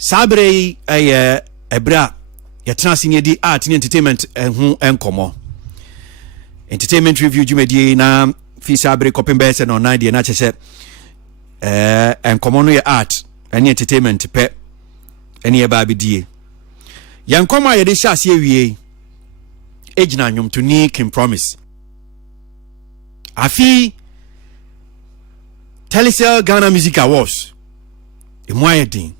Sabre ebra yɛtena ase di art and entertainment ho enkomo entertainment review jumedie na fi Sabre kopin bese no 9 de na kyese enkomo no yɛ art and entertainment pe ene ba bidie yankomo ayede hya ase awie ejina nwom to ni King Promise afi Telecel Ghana Music Awards emoayedin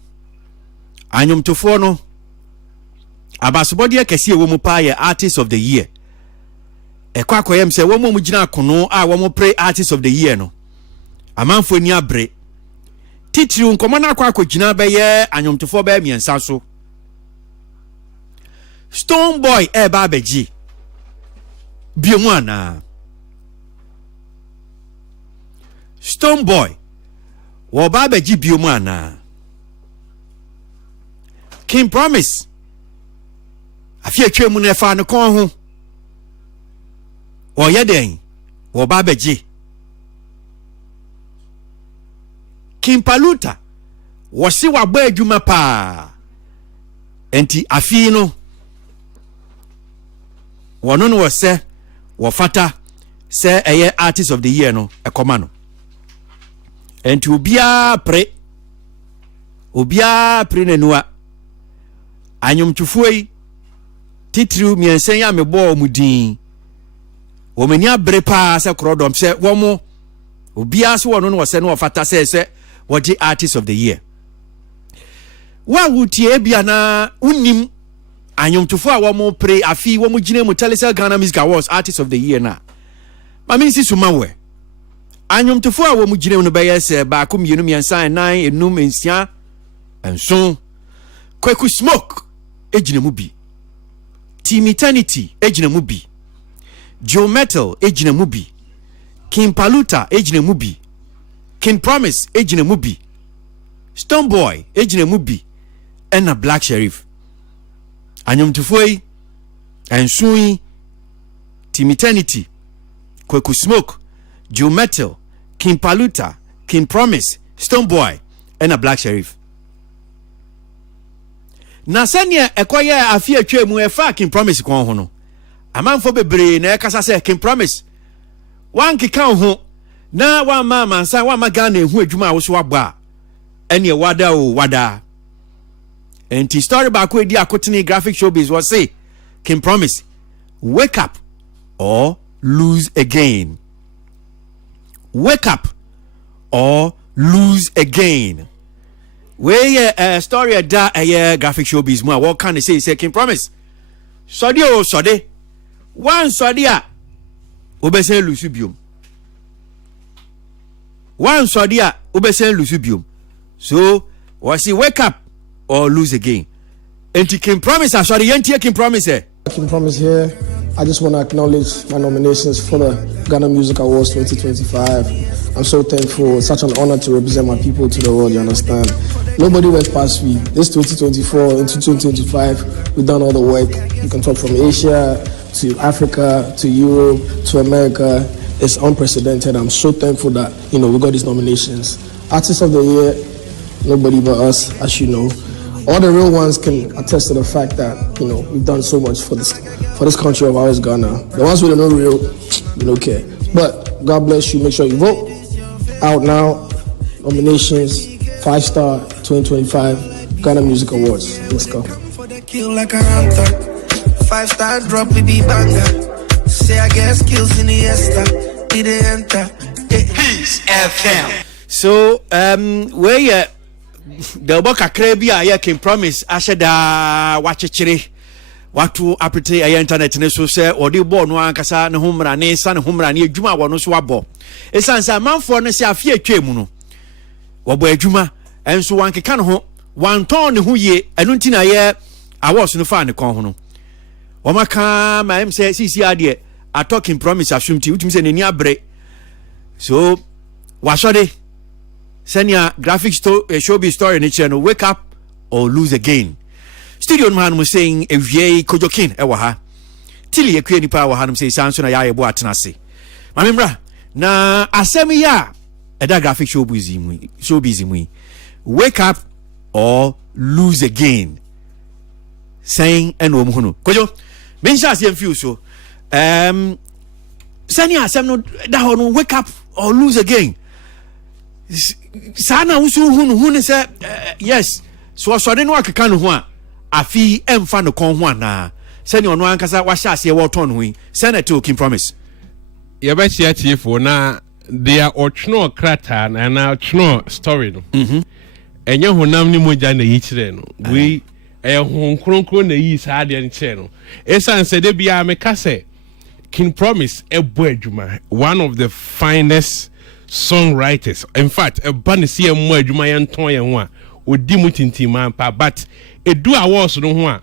anyum tofo no abasobode akese wo mu pa ye artist of the year ekwa akoyem se wo mu gina akono a wo mu pre artist of the year no amanfo ni abre titiri nkomo na akwa akogina be ye anyum tofo be miensa so Stone Boy ba beji biemu ana Stone Boy wo ba beji biemu ana King Promise afia twemu na fa ne kon ho o ye den wo ba beji King Paluta wo si wa ba adwuma pa enti afi no wono no wo se wo fata se eye artist of the year no ekoma no enti obia pre nenua anyum tufuoi titru miensen ya mebo omudin wo mani abre pa se krodom se wo mo obia so wono no wo se no fata se wo di artist of the year wa wutie bia na unim anyum tufu a wo mo pre afi wo mo gine mu Telecel Ghana Music Awards artist of the year na mami si suma we anyum tufu a wo mo gine no be yes ba ko mienu miensan 9 enum ensia enso Kwaku Smoke ejina mu bi Team Eternity ejina mu bi Joe Metal ejina mu bi King Paluta ejina mu bi King Promise ejina mu bi Stone Boy ejina mu bi ena Black Sheriff anyum tufoi ensui Team Eternity Kwaku Smoke Joe Metal King Paluta King Promise Stone Boy ena Black Sheriff na sanya ekoye afi atwemu efa King Promise kon ho no amanfo bebre na ekasa se King Promise wankeka ho na wa mama nsa wa magana ehu adwuma a wo so agba ene wada enti story back we di akotene graphic showbiz was say King Promise wake up or lose again where story da graphic showbiz mu what can they say King Promise sodi one sodi a obesen lusubium one sodi a obesen lusubium so was he wake up or lose again and King Promise sorry yentie King Promise King Promise here. I just want to acknowledge my nominations for the Ghana Music Awards 2025. I'm so thankful. It's such an honor to represent my people to the world, you understand? Nobody went past me. This 2024 into 2025, we've done all the work. You can talk from Asia to Africa to Europe to America. It's unprecedented. I'm so thankful that, we got these nominations. Artist of the Year, nobody but us, as you know. All the real ones can attest to the fact that, we've done so much for this country of ours, Ghana. The ones who are not real, we don't care. But God bless you. Make sure you vote. Out now. Nominations, 5-star 2025 Ghana Music Awards. Let's go. 5-star drop, baby banger. Say I get skills in the esta. Did they enter? Peace FM. So, where the book a King Promise asheda wachechire watu apete internet ne so se odi bo no ankasa ne humra ne sa ne humra ne adwuma wo no so abo esansa manfo no se afie atwemu no wo bo adwuma enso wankeka ne ho wanton ne ho ye enu ntina ye awards no fa ne kon ho no wo maka ma em se sisi ade a King Promise asumti utimi se ne ni abre so washode senior graphic showbiz story in the channel wake up or lose again. Studio man was saying a VA Kojokin ewaha. Tili ye kwe nipa wahanum say sanso na ya yebo atenase. Mamimra na asemi ya eda graphic showbiz mu. Wake up or lose again saying and woman kojo mention as you feel so sani asem no that one wake up or lose again sana usu hunu say yes so de no akeka no ho a afi emfa no kon ho ana sani ono ankasa wa hya ase e wo ton ho senator King Promise ye ba chia chiefo na they are ochno krata na ochno story no enye honam ni moja na yi kire no we hon kronkron na yi sa de nche no esan se de bia me ka se King Promise ebo adwuma one of the finest songwriters in fact e ba ne se emo adwuma ye nton ye ho a odi mu tintima pa but edu awards no ho a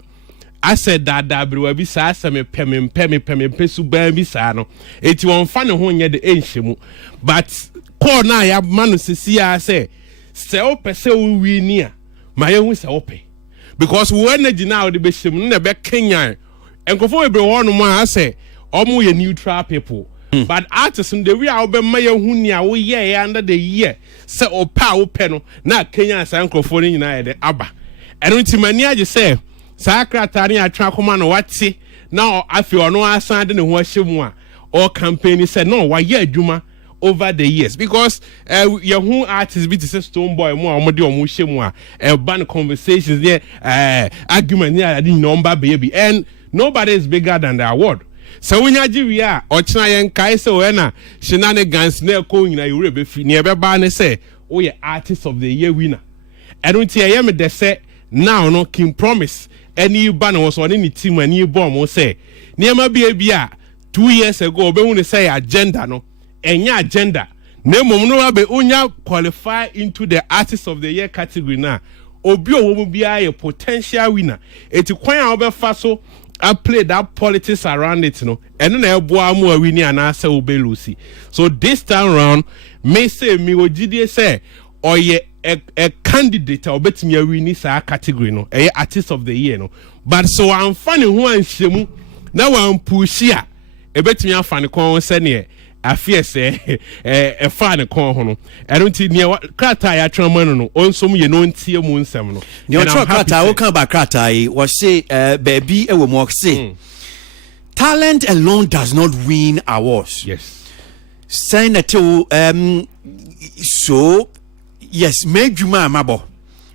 I said that brewa bi sa asem pem su ban bi sa no eti won fa ne ho nye de enhyemu but call na ya manu sisi a say o pese o wi ni a ma ye hu se o pe because we energy now de be hyem na be Kenya enkofo ebre ho no ma say omo ye neutral people but artists in the way a be ma ye hu ni a wo ye under the year say o pa o pe no na Kenya san enkofo ni nyina ye de aba eno ntimani age say Sakratani atwa koma no wate na afi ono asan de ne ho ahyemu a all campaign said no why ye adwuma over the years because your who artists be to say Stonebwoy mo omode omo hyemu a ban conversations there argument there the number baby and nobody is bigger than the award so when you give ya ochina yen kai se we na shenanigans na ko nyina yure be fi ne be ba ne say o ye artist of the year winner and unti ye me de say now no King Promise any ban was on any team and you bomb will say near my baby 2 years ago be when say agenda no enya agenda name no be unya qualify into the artist of the year category na obi o wo bi a potential winner eti kwan a obefa so I play that politics around it no eno na ebo amu a wini ana say obe lucy so this time round may say me ogidie say oye a candidate or betting your winning sa category no a artist of the year no but so I'm funny who and shemu now I'm push here a betting your funny con senior I fear say a funny con no I don't think near what crata ya traman no on some you know tea moon sem no your crata will come back crata was say baby a woman say talent alone does not win awards yes senator so yes, me juma mabo.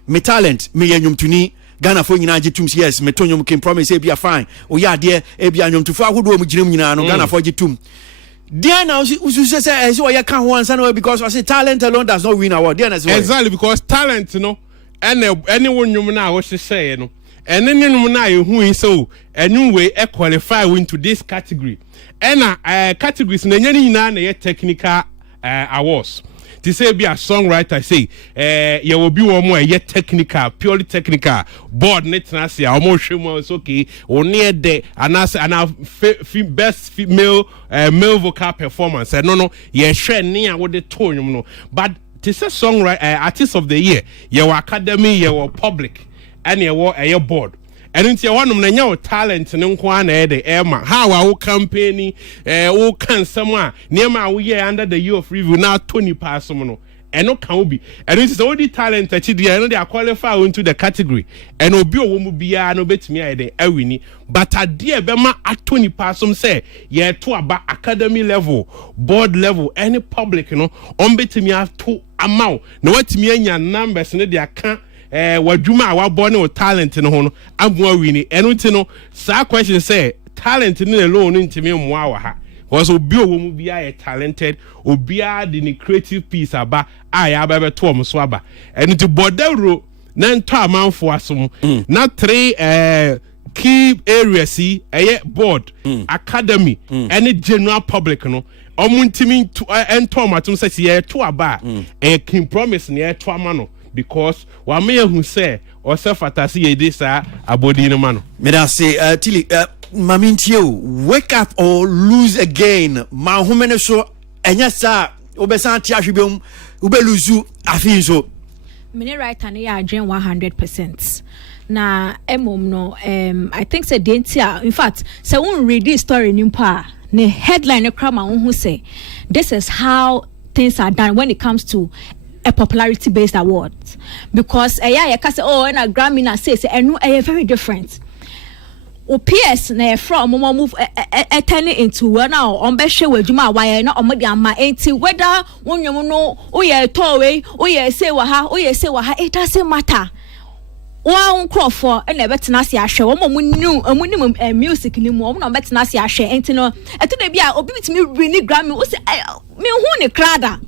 Me talent, me yenyum tuni. Ghana fo nyina gitum yes, me tonyum King Promise e bia fine. O ya de e bia nyum tufo ahodo mu girim nyina no Ghana fo gitum. There now usu say so ya kan ho ansa no because I say talent alone does not win award. There exactly because talent no anyone nyum na wo say no. Ene nyum na ye hu so enum we e qualify into this category. Ena categories na nyina na ye technical awards. To say be a songwriter say you will be one more yet technical purely technical board net na say almost is okay or near there and best female male vocal performance no ye share near with the tone no but to say songwriter artist of the year your academy your public and your board and into one na nya talent no kwa na e de ema how our campaign o kan sama niema we under the year of review now 20 pasom no and no can be and it is all the talent that you they are qualify into the category and obi o mu bia no betimi e de awini but ade be ma at 20 pasom say ye to aba academy level board level any public no on betimi to amount no watimi anya numbers no they can wadwuma wa born with talent no ho no amwa wini eno ti no sa question say talent ni alone ntimi mwa wa ha because obi owo mu bia ye talented obi a the creative piece aba aya aba beto om so aba eno ti bodaro na nto amanfo asom na 3 key areas board academy any general public no omuntimi ento matum say ye to aba King Promise na ye to amano because wa me hu say o se fatasi ye this abodi no mano me da say tili mamintie wake up or lose again ma homene so enya sa obesan ti ahwebem obeluzu afin so me right and ya adwen 100% na emom no I think say dentia in fact say won read this story nimpa ne headline e krama won hu say this is how things are done when it comes to a popularity based award because you can say oh and a Grammy na say and very different. O PS na from move turning into now on be share with juma why na omode ama enti whether wonwom no oye towe oye say wa ha it doesn't matter. One crop for and never tenacity ahwe wo mu music ni mu no betenacity ahwe enti no eto de bia obi bitimi win Grammy wo say me hu ne krada.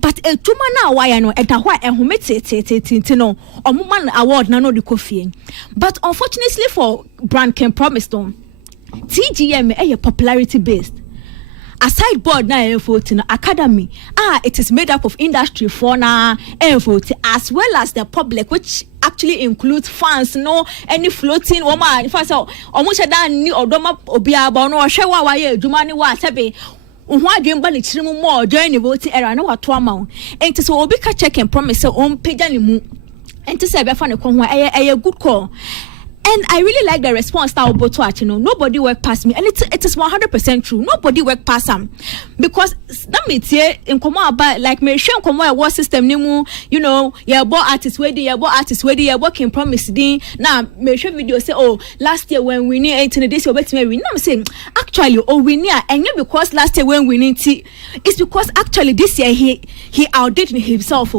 But a tuma na why no eta ho ehomete no omuma award na no de kofie. But unfortunately for Brand Ken Promise Stone, TGM a popularity based. Aside board na vote no academy it is made up of industry for na vote as well as the public, which actually includes fans no any floating woman if I say omo dan ni odoma obia ba no hwe wa waye adwuma ni wa sebe unhu adwemba ne chiri mu mo join the voting era na wato ama enti so obi ka check and promise on page ni mu enti se be fa ne ko ho eye good call. And I really like the response that Oboto actually nobody work past me, and it is 100% true. Nobody work past them because that means here in common about like me share common award system nimu, you know, yeah, bo artists ready, yeah, working promise din. Now me share video say oh last year when we need 18 this year bet me win. I'm saying actually we need and not because last year when we need it's because actually this year he outdid himself.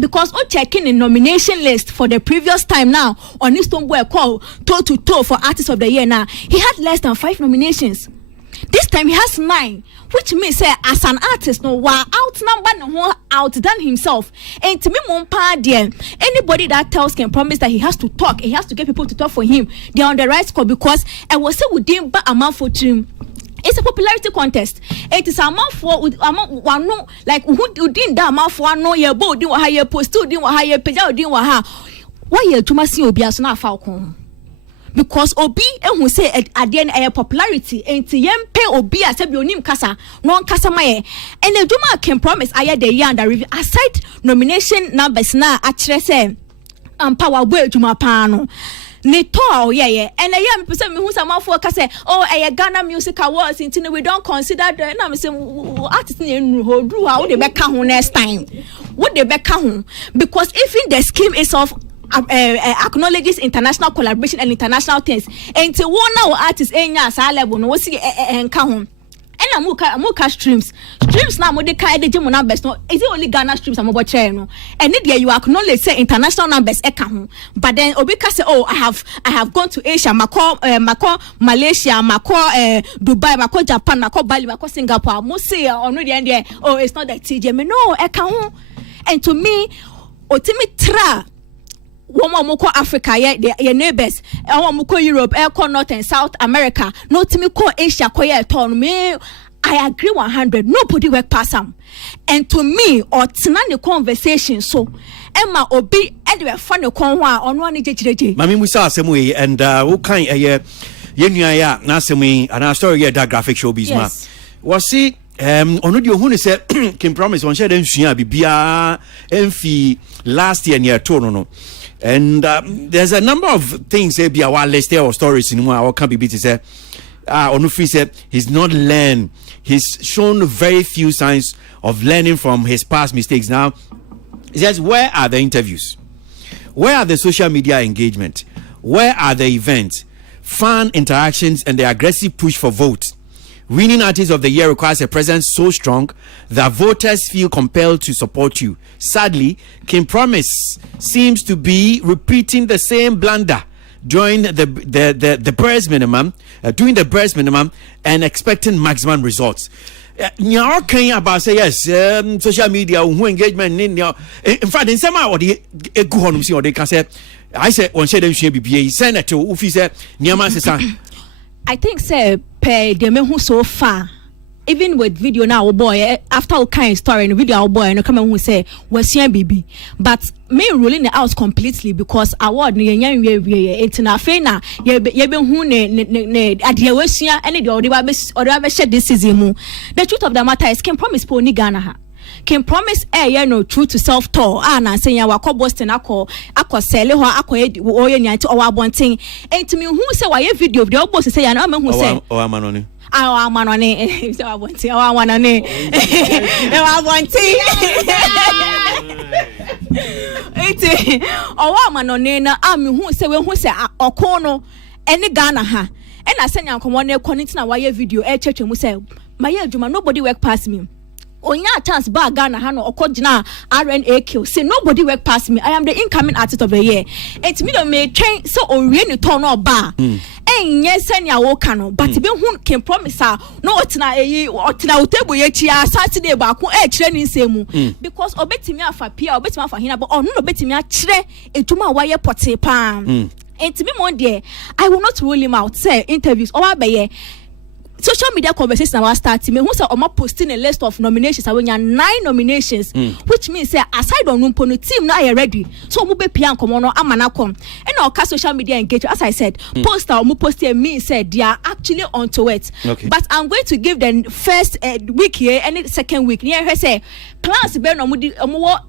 Because on checking the nomination list for the previous time now on his Stone Boy call toe to toe for Artist of the Year now, he had less than 5 nominations. This time he has 9, which means as an artist no outnumbered no outdone himself. And to me anybody that tells Ken Promise that he has to talk, he has to get people to talk for him, they're on the right score because I was say within but a month for him. It's a popularity contest. It is a month for one no like who didn't that month for no ye bo din wa ha ye post din wa ha ye page din wa ha. Why ye tuma si obi aso na falcon? Because obi ehun say at the end a popularity enti yempe obi asabi onim kasa no kasa maye. And eduma Ken Promise aye the year under review aside nomination numbers na akire say power boy eduma pa no. Ne to yeah and me person me hu some for ka say oh Ghana Music Awards into we don't consider the na me say artist na nru how they be ka ho next time what they be ka ho because even the scheme is of acknowledges international collaboration and international things and to one now artists enya sa level no see enka ho. And muka streams now mo de kai de gym numbers no is it only Ghana streams am about share no and there you acknowledge say international numbers e ka ho but then obi ka say oh I have gone to Asia mako Malaysia mako Dubai mako Japan mako Bali mako Singapore mo say on the end there oh it's not that TJ me no e ka ho. And to me otimi tra woman moko Africa your neighbors moko Europe North and South America no timi ko Asia ko ye turn me I agree 100 nobody work past them. And to me or the conversation so Emma obi e de fa ne kon ho a ono ani jejeje mami musa asemu yi and wo kan ye nua ya na asemu yi ana story ye da graphic showbiz ma was see ono de ohun se Ken Promise on share den sua bibia emfi last year near to no. And there's a number of things be our list or stories in our can be say Onufi said he's not learned. He's shown very few signs of learning from his past mistakes. Now he says, where are the interviews? Where are the social media engagement? Where are the events, fan interactions, and the aggressive push for votes? Winning Artist of the Year requires a presence so strong that voters feel compelled to support you. Sadly, Ken Promise seems to be repeating the same blunder doing the bare minimum and expecting maximum results. Now can about say yes, social media who engagement in fact in some or the go on see or they can say I said on share them share BBA senator who said Niaman I think say per the me who so far even with video now boy after all kind story in video boy no come who say was BB but me ruling it out completely because award no yen we na fe na ye be hu ne ade wasua ene de ode ba share this season mu. The truth of the matter is Ken Promise po ni Ghana ha Can promise no true to self tour na say ya wakọ Boston akọ sell ho akọ oye nyanti o abonten enti me hu say why video the boss say ya na me hu say o amanoni amanoni say abonten o amanoni e abonten enti o amanoni na me hu say we hu say okon no ene Ghana ha e na say nyankomo na ekoni na why video e cheche mu say my adwuma nobody work past me. Onya chance ba Ghana ha no okogina RNA kill. Say nobody work past me. I am the incoming artist of the year. It me do me train so owie ni turn no ba. Enye senya wo ka no but be hu can promise no otina otebu ye chia Saturday ba ko kire ni nsemu because obetimi afa pia obetimi afa hina but no obetimi a kire edwuma wa ye pote pa. Enti me mo de I will not rule him out. Say interviews o ba be social media conversation about starting me who say omo posting a list of nominations when you 9 nominations which means say aside on numpo no team now you ready so omo be pian komo no amana kom and our social media engagement as I said poster omo post here means said they are actually onto it but I'm going to give them first week here and second week near say plans be no omo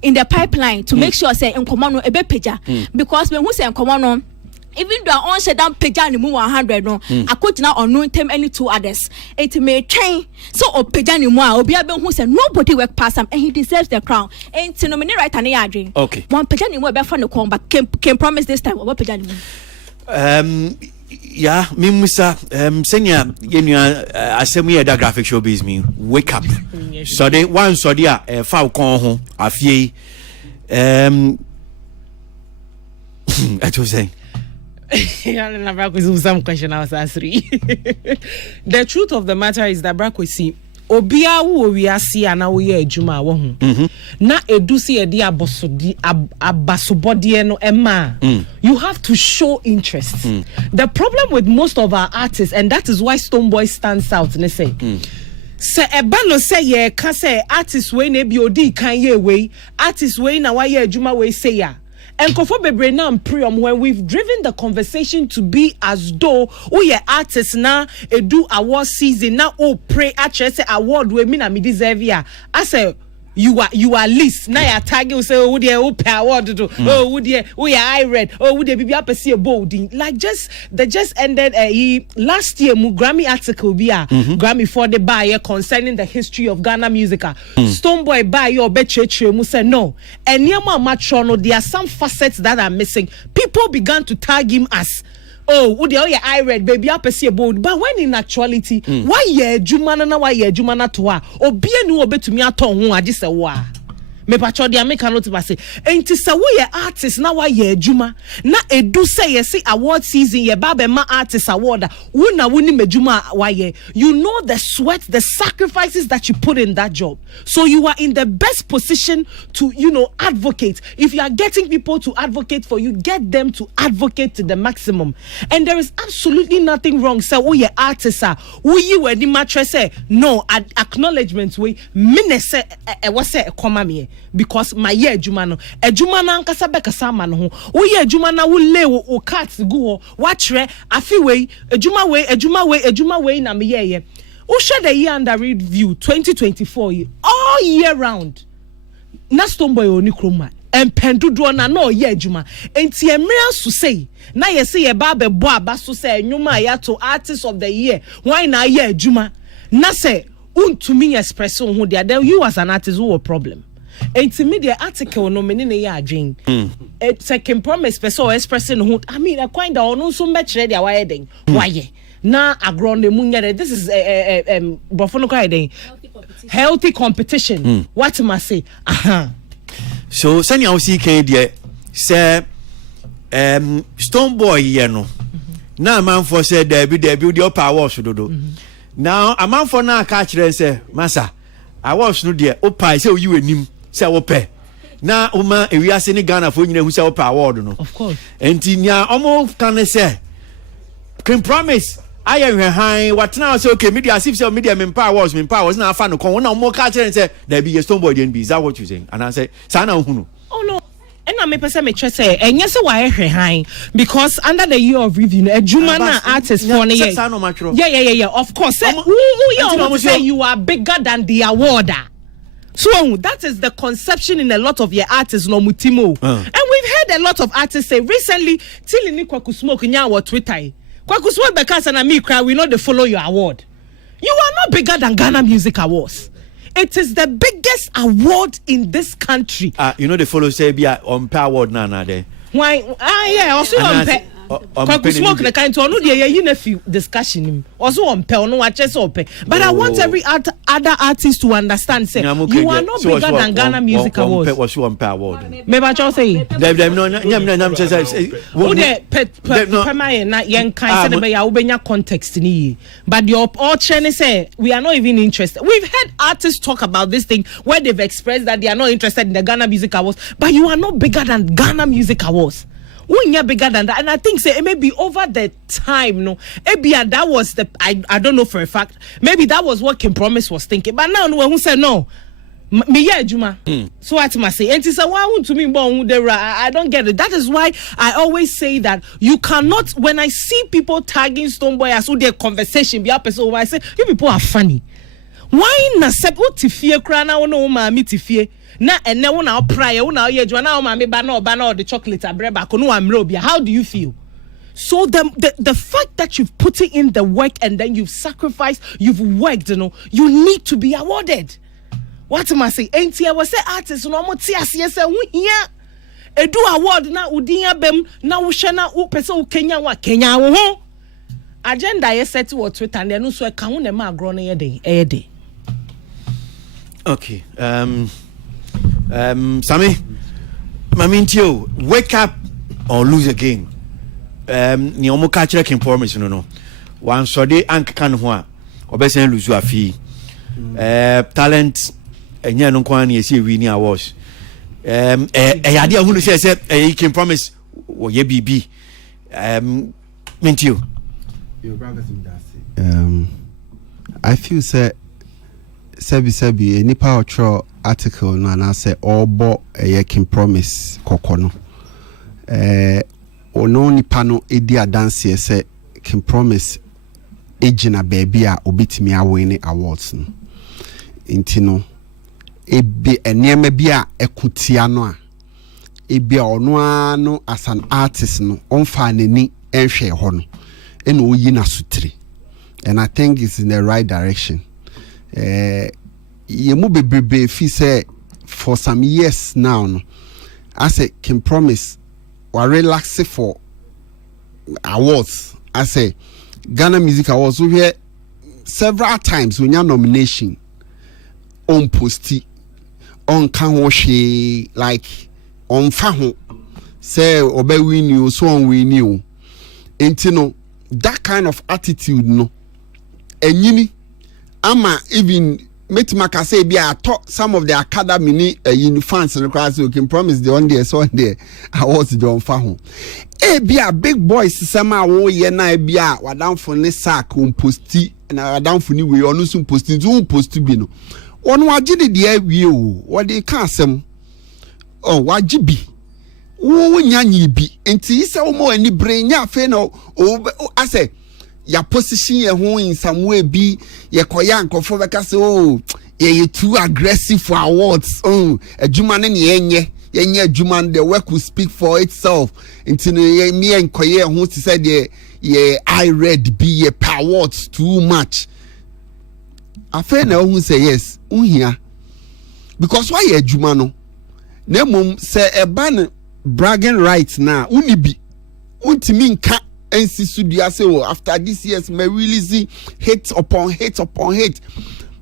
in the pipeline to make sure say enkomo no ebe peja because when who say enkomo no even though on said down page and move 100 no I could now unknown them any two others it may train so o page and more obi abe who said nobody work past him and he deserves the crown and to nominate right and yarding okay one page and more be for no come but can promise this time what page and yeah me musa senior yenua asem here da graphic showbiz me wake up so they one so dia fa kon ho afie I was saying some question I was asking. The truth of the matter is that Brakwesi obia wo wi ase ana wo ye adwuma wo ho na edusi e dia abasobode no ema you have to show interest. The problem with most of our artists, and that is why Stonebwoy stands out, ne say se eba no say ye ka say artist we na bi odi kan ye we artist we na wa ye adwuma we say ya. And bebre na priom when we've driven the conversation to be as though we are artists na do award season na pray actually award we mean me deserve ya. I say you are list na ya tag you say oh dear pay award do oh dear we are I read oh dear bibi apesi bolding like they just ended last year mu Grammy article be Grammy for the buyer concerning the history of Ghana music. Stonebwoy buy your betche mu say no and near no there are some facets that are missing. People began to tag him as oh yeah, I read baby apesi bold but when in actuality why ye juma na why ye juma na to a obi enu obetumi aton ho age se wa me pacho dia make note ba say enti se wo ye artist na why ye juma na edu say ye say award season ye ba be ma artist award wo na wo ni majuma why ye you know the sweat the sacrifices that you put in that job so you are in the best position to advocate. If you are getting people to advocate for you, get them to advocate to the maximum. And there is absolutely nothing wrong say oh ye artist we were the mattress say no acknowledgement we mine say was say come me because my year ejuma no ankasa bekasa ma no ho wo ye ejuma na wo lay wo cards go watch re afi we ejuma we na me ye wo share the year under review 2024 all year round na Stonebwoy oni kroma empendudo na no ye ejuma enti emira so say na ye say ye ba bebo aba so say enwuma ya to artist of the year why na ye ejuma na say untumi express ho there then you as an artist who a problem. Enti media article no meni na ya adwen second promise person expressing who I mean a kind of no so much ready why den why na agro ne munya this is bofono kai den healthy competition what must say so sanya osi kan dia say Stonebwoy ye no na man for say Debbie the power so dodo now a man for na ka kire say masa I was no there opa say you enim say wo pe na uma ewiase ni Ghana for nyina hu say wo pa award no of course enti nya omo kan say can promise I am high what now say okay media as if say media men powers na afa no kon na omo ka kire say there be Stonebwoy den be is that what you saying and I say sana hunu oh no and I me person me say enye say why high because under the year of review ejuma na artist for ne yeah of course say who say you are bigger than the awarder So that is the conception in a lot of your artists, no mutimo. And we've heard a lot of artists say recently, Tilini Kwaku Smoke in our Twitter. Kwaku Smoke because and me cry, we know they follow your award. You are not bigger than Ghana Music Awards. It is the biggest award in this country. You know the follow say be on per award na there. Why? Yeah, also on pe. Kwaku Smoke the kind to no dey you few discussion also on pe no watch so pe. But I want every other artist to understand say you are not bigger than Ghana Music Awards. Was on per award. Me ba cho say. Dem no nyam say. Who dey pema na yen kind say be ya obenya context ni. But your all chain say we are not even interested. We've had artists talk about this thing where they've expressed that they are not interested in the Ghana Music Awards, but you are not bigger than Ghana Music Awards. When you're bigger than that, and I think say it may be over the time, no. Maybe that was the I don't know for a fact. Maybe that was what Kim Promise was thinking. But now who said no? Me yeah, Juma. So what must say? And it's a one to me, I don't get it. That is why I always say that you cannot. When I see people tagging Stonebwoy as their conversation, be up so I say you people are funny. Why na sep o tifie kra na wono ma mi tifie na ene wo na opra wo na ye dwa na wo ma me ba na the chocolate abreba ko no amre obi. How do you feel? So the fact that you've put in the work and then you've sacrificed, you've worked, you need to be awarded. What am I saying? Ain't I was say artist no mo ti ase say wo hia edu award na udin abem na wo hwe na wo pese wo Kenya wo ho agenda ye set wo Twitter and no so e kan wo na ma agro no ye dey. Okay. Sammy, Mamintio, wake up or lose a game. Ni omo catcher can promise no. One so de ank kan ho a obesen lose a fee. Talent enya no kwan na see winning awards. Yade ahunu say e can promise wo ye bibi. Mintio. I feel say Sebi any power trial article no and I say all bo a Kim Promise kokono. Ono nipa no edi adanse say Kim Promise ejina baby a obitimi awin awards no. Inti no ebe enema bi a ekutia no a ebi a ono ano as an artist no onfa nani enhwe ho no ena oyi na sutri. And I think it's in the right direction. You move be say for some years now. No, I say Kim Promise or relax for awards. I say Ghana Music Awards. We hear several times when you nomination on posty on kanwoshi like on faho say obe win you so on win you. Intino that kind of attitude no. Enyini ama even metimaka say be I taught some of the academy ni fans in the class you can promise the one day so there awards the on fa ho e be a big boys sama wo ye na be a wadanfo ne sack on posti na wadanfo ni we onu so posti do posti bi no wonu wagye de awie o wo de ka asem oh wagye bi wo nyanyi bi enti ise wo mo ani brenya afi no I say your position ye ho in some way be ye koya nkofo beka say oh ye too aggressive for awards adwuma ne yenye adwuma the work will speak for itself into ye me enkoye ho to say ye I read be ye awards too much afa na who say yes unhia because why ye adwuma no na mom say e ban bragging rights na unibi untimi nka NC Studio say oh after this years me release hit upon hit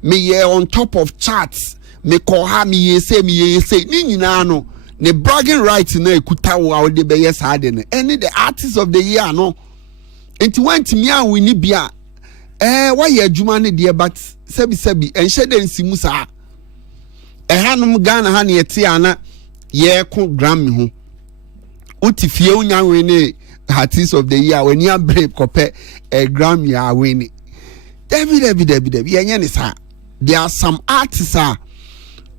me ye on top of charts me call ha me ye say ni nyina no ne bragging rights na ekuta wo a de be yes hard ne any the artist of the year no enti want me a we ni bia why ye adwuma ne de but sebi enhye de nsimu sa hanom Ghana ha ne yete ana ye ko Grammy ho utifie unyanwe ne artist of the year when you break compare a Grammy are winning. David. There are some artists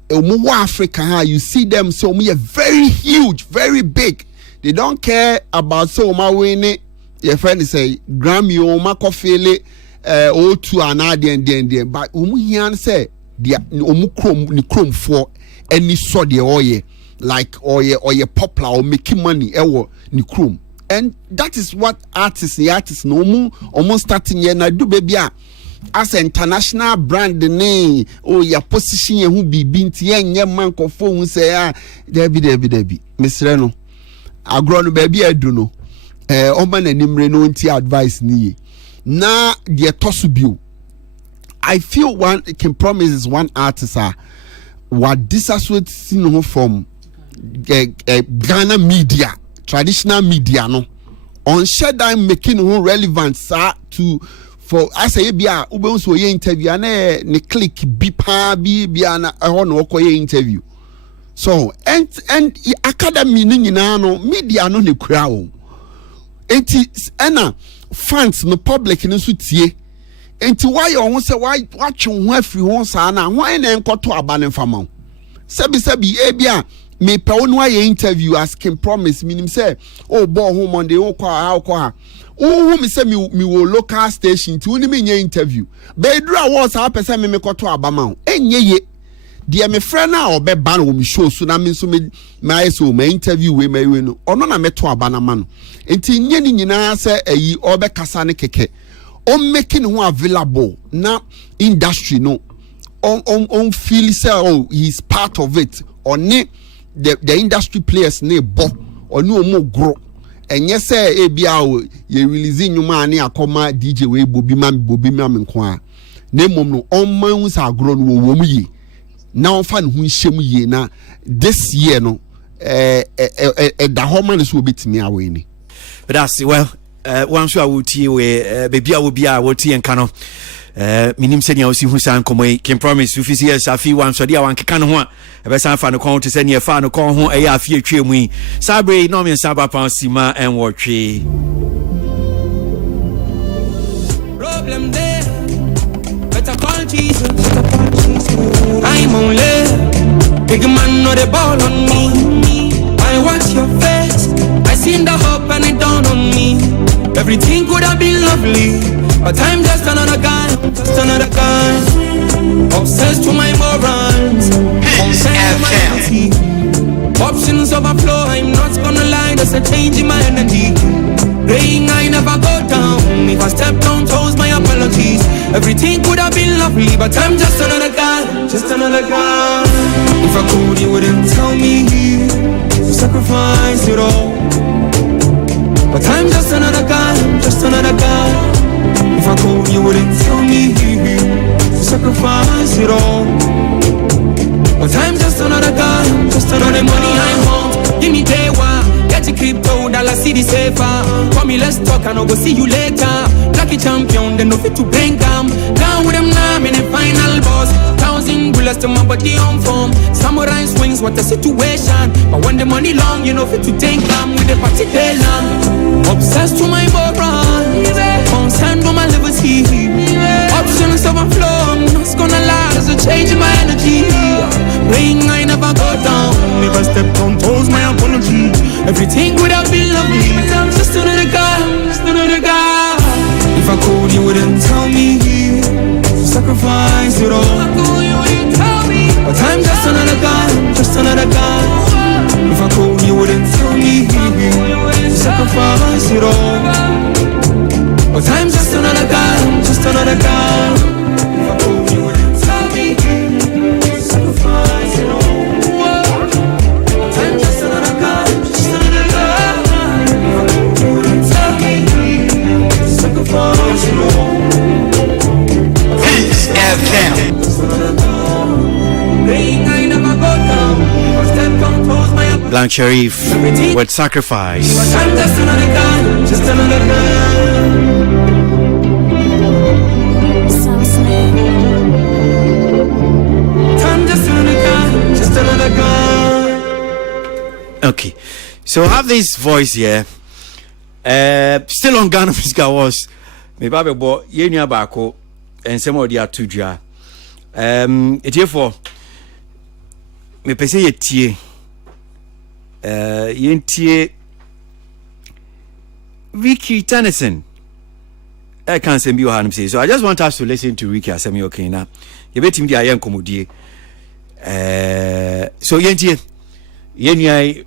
Africa you see them so me very huge, very big. They don't care about so my winning. Your friend say Grammy o makofele O2 and then but here say dia omu krom ni krom for any so de oye like oye popular or making money ewo ni krom. And that is what artists no almost starting here na do baby as an international brand name your position ye hu bibi nti ye man ko phone say ah debi Mr. No agro no baby edu no oman animre no nti advice ni na de tosubio. I feel one can promise is one artist what disassociate no from Ghana media, traditional media no on shedan making who relevant to for as a bia ube so ye interview na ne click bi pa bi na ho no koye interview. So and academy ni nyina no media no ne kura o enti ena fans no public no so tie enti why you say why watch ho afri ho sa na why na enkoto aba ne fama sebi e bia me pe wonu aye interview asking promise minim say oh bo ho monday o kwa who me say me wo local station ti woni me nya interview be dura wo sa person me koto aba ma enye ye de me friend na obeba na wo me show so na me so me so me interview we no ono na me to aba na ma no enti nye ni nyina say ayi obekasa ne keke on making who available na industry no on feel say oh he's part of it on the industry players ne bo oni omo grow enye say e bia o ye release nyuma ani akoma DJ we bobi ma nko a na mom no on man sa agro no wo mu yi na on fa ne hu hyem yi na this year no da homa so obetimi awe ni. But that's well one so I will tea we baby I will be a what tea and cano minim senia osi hu san komo can promise you fisi yes afi wan so dia wan keka no ho a e be san fa no kon to senia fa no kon ho e ya afi atwa mu yi sabre no me san ba pan sima en wotwe problem there better call Jesus I'm only big man no the ball on me I watch your face I seen the hope and it dawned on me everything could have been lovely but I'm just another guy obsessed to my morals obsessed to my energy options overflow I'm not gonna lie there's a change in my energy praying I never go down if I step on toes my apologies everything could have been lovely but I'm just another guy if I could you wouldn't tell me to sacrifice it all but I'm just another guy if I could you wouldn't tell me to sacrifice it all but I'm just another guy money I want give me day one get your crypto dollar city safer for me let's talk and I'll go see you later lucky champion then no fit to bring down with them now in the final boss 1,000 bullets to my body on form samurai swings what a situation but when the money long you know fit to take them with the party day long obsessed to my morals concerned with my liberty options overflow I'm not gonna lie there's a change in my energy praying I never go down never step on toes my apology everything would have been lovely but I'm just another guy if I could you wouldn't tell me to sacrifice it all but I'm just another guy if I could you wouldn't tell me to sacrifice it all but I'm just another guy if I could you wouldn't tell me to sacrifice it all but I'm just another guy if I could you wouldn't tell me to sacrifice it all Peace FM I never go down if I step on toes my Blanche Sharif with Sacrifice but I'm just another guy Okay, so I have this voice here. Still on Ghana Music Awards. Me babe bo ye nua baako ensem odi atudwa. Etie for me pese ye tie. Ye tie Vicky Tennyson. I can't send you a say. So I just want us to listen to Ricky Asemi Okina. You bet him the Ayan Komodi. So Yentie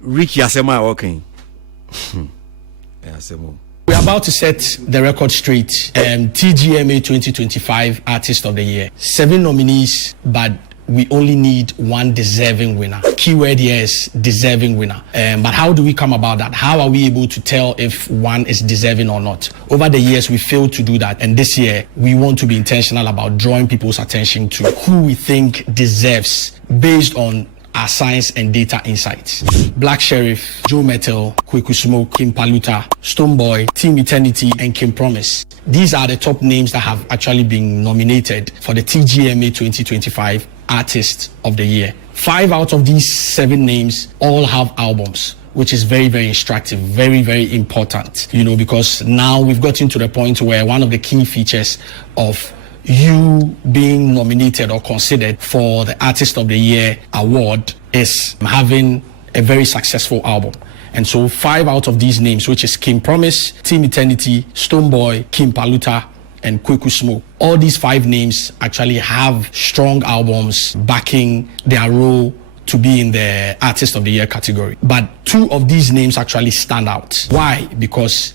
Ricky Asema Okin. We're about to set the record straight. TGMA 2025 Artist of the Year. 7 nominees, but we only need one deserving winner. Keyword here is deserving winner. But how do we come about that? How are we able to tell if one is deserving or not? Over the years, we failed to do that. And this year, we want to be intentional about drawing people's attention to who we think deserves based on our science and data insights. Black Sheriff, Joe Mettle, Kweku Smoke, Kim Paluta, Stonebwoy, Team Eternity, and Kim Promise. These are the top names that have actually been nominated for the TGMA 2025 Artist of the Year. 5 out of these 7 names all have albums, which is very, very instructive, very, very important, because now we've gotten to the point where one of the key features of you being nominated or considered for the Artist of the Year award is having a very successful album. And so 5 out of these names, which is Kim Promise, Team Eternity, Stonebwoy, Kim Paluta, and Kweku Smoke, all these 5 names actually have strong albums backing their role to be in the Artist of the Year category. But 2 of these names actually stand out. Why? Because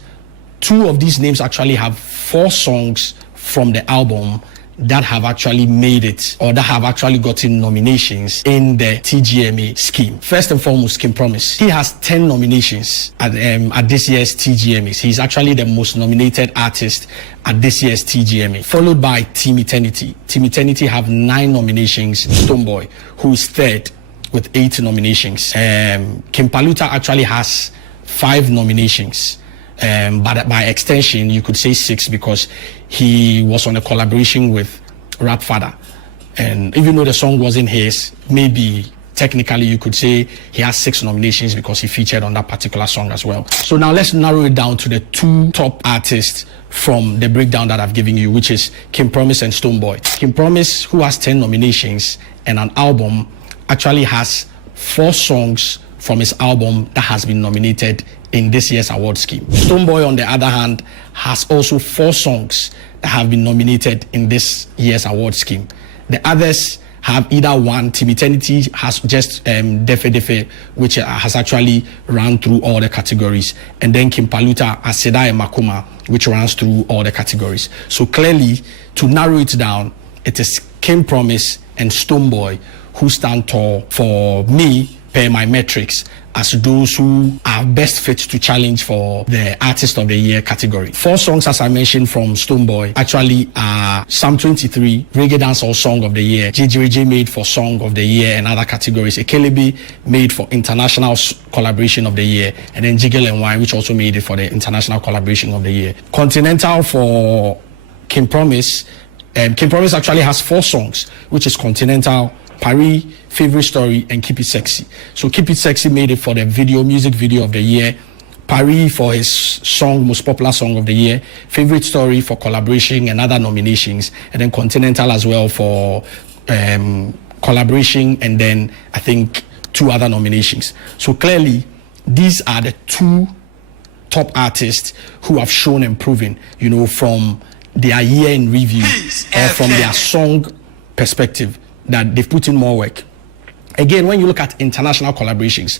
2 of these names actually have 4 songs from the album that have actually made it or that have actually gotten nominations in the TGMA scheme. First and foremost, Kim Promise. He has 10 nominations at this year's TGMAs. He's actually the most nominated artist at this year's TGMA, followed by Team Eternity. Team Eternity have 9 nominations. Stonebwoy, who is 3rd with 8 nominations. Kim Paluta actually has 5 nominations. But by extension, you could say 6 because he was on a collaboration with Rap Father. And even though the song wasn't his, maybe technically you could say he has 6 nominations because he featured on that particular song as well. So now let's narrow it down to the 2 top artists from the breakdown that I've given you, which is Kim Promise and Stonebwoy. Kim Promise, who has 10 nominations and an album, actually has 4 songs from his album that has been nominated in this year's award scheme. Stonebwoy, on the other hand, has also 4 songs that have been nominated in this year's award scheme. The others have either one. Team Eternity has just Defe Defe, which has actually run through all the categories. And then Kim Paluta has Seda and Makoma, which runs through all the categories. So clearly, to narrow it down, it is Kim Promise and Stonebwoy who stand tall for me, per my metrics, as those who are best fit to challenge for the Artist of the Year category. 4 songs, as I mentioned, from Stonebwoy actually are Psalm 23, Reggae Dancehall Song of the Year, JJJ made for Song of the Year and other categories, Ekelebe made for International Collaboration of the Year, and then Jiggle and Wine, which also made it for the International Collaboration of the Year. Continental for Kim Promise. Kim Promise actually has 4 songs, which is Continental, Paris, Favorite Story, and Keep It Sexy. So Keep It Sexy made it for the music video of the year. Paris for his song, most popular song of the year. Favorite Story for collaboration and other nominations. And then Continental as well for collaboration, and then I think 2 other nominations. So clearly, these are the 2 top artists who have shown and proven, from their year in review or from their song perspective, that they've put in more work. Again, when you look at international collaborations,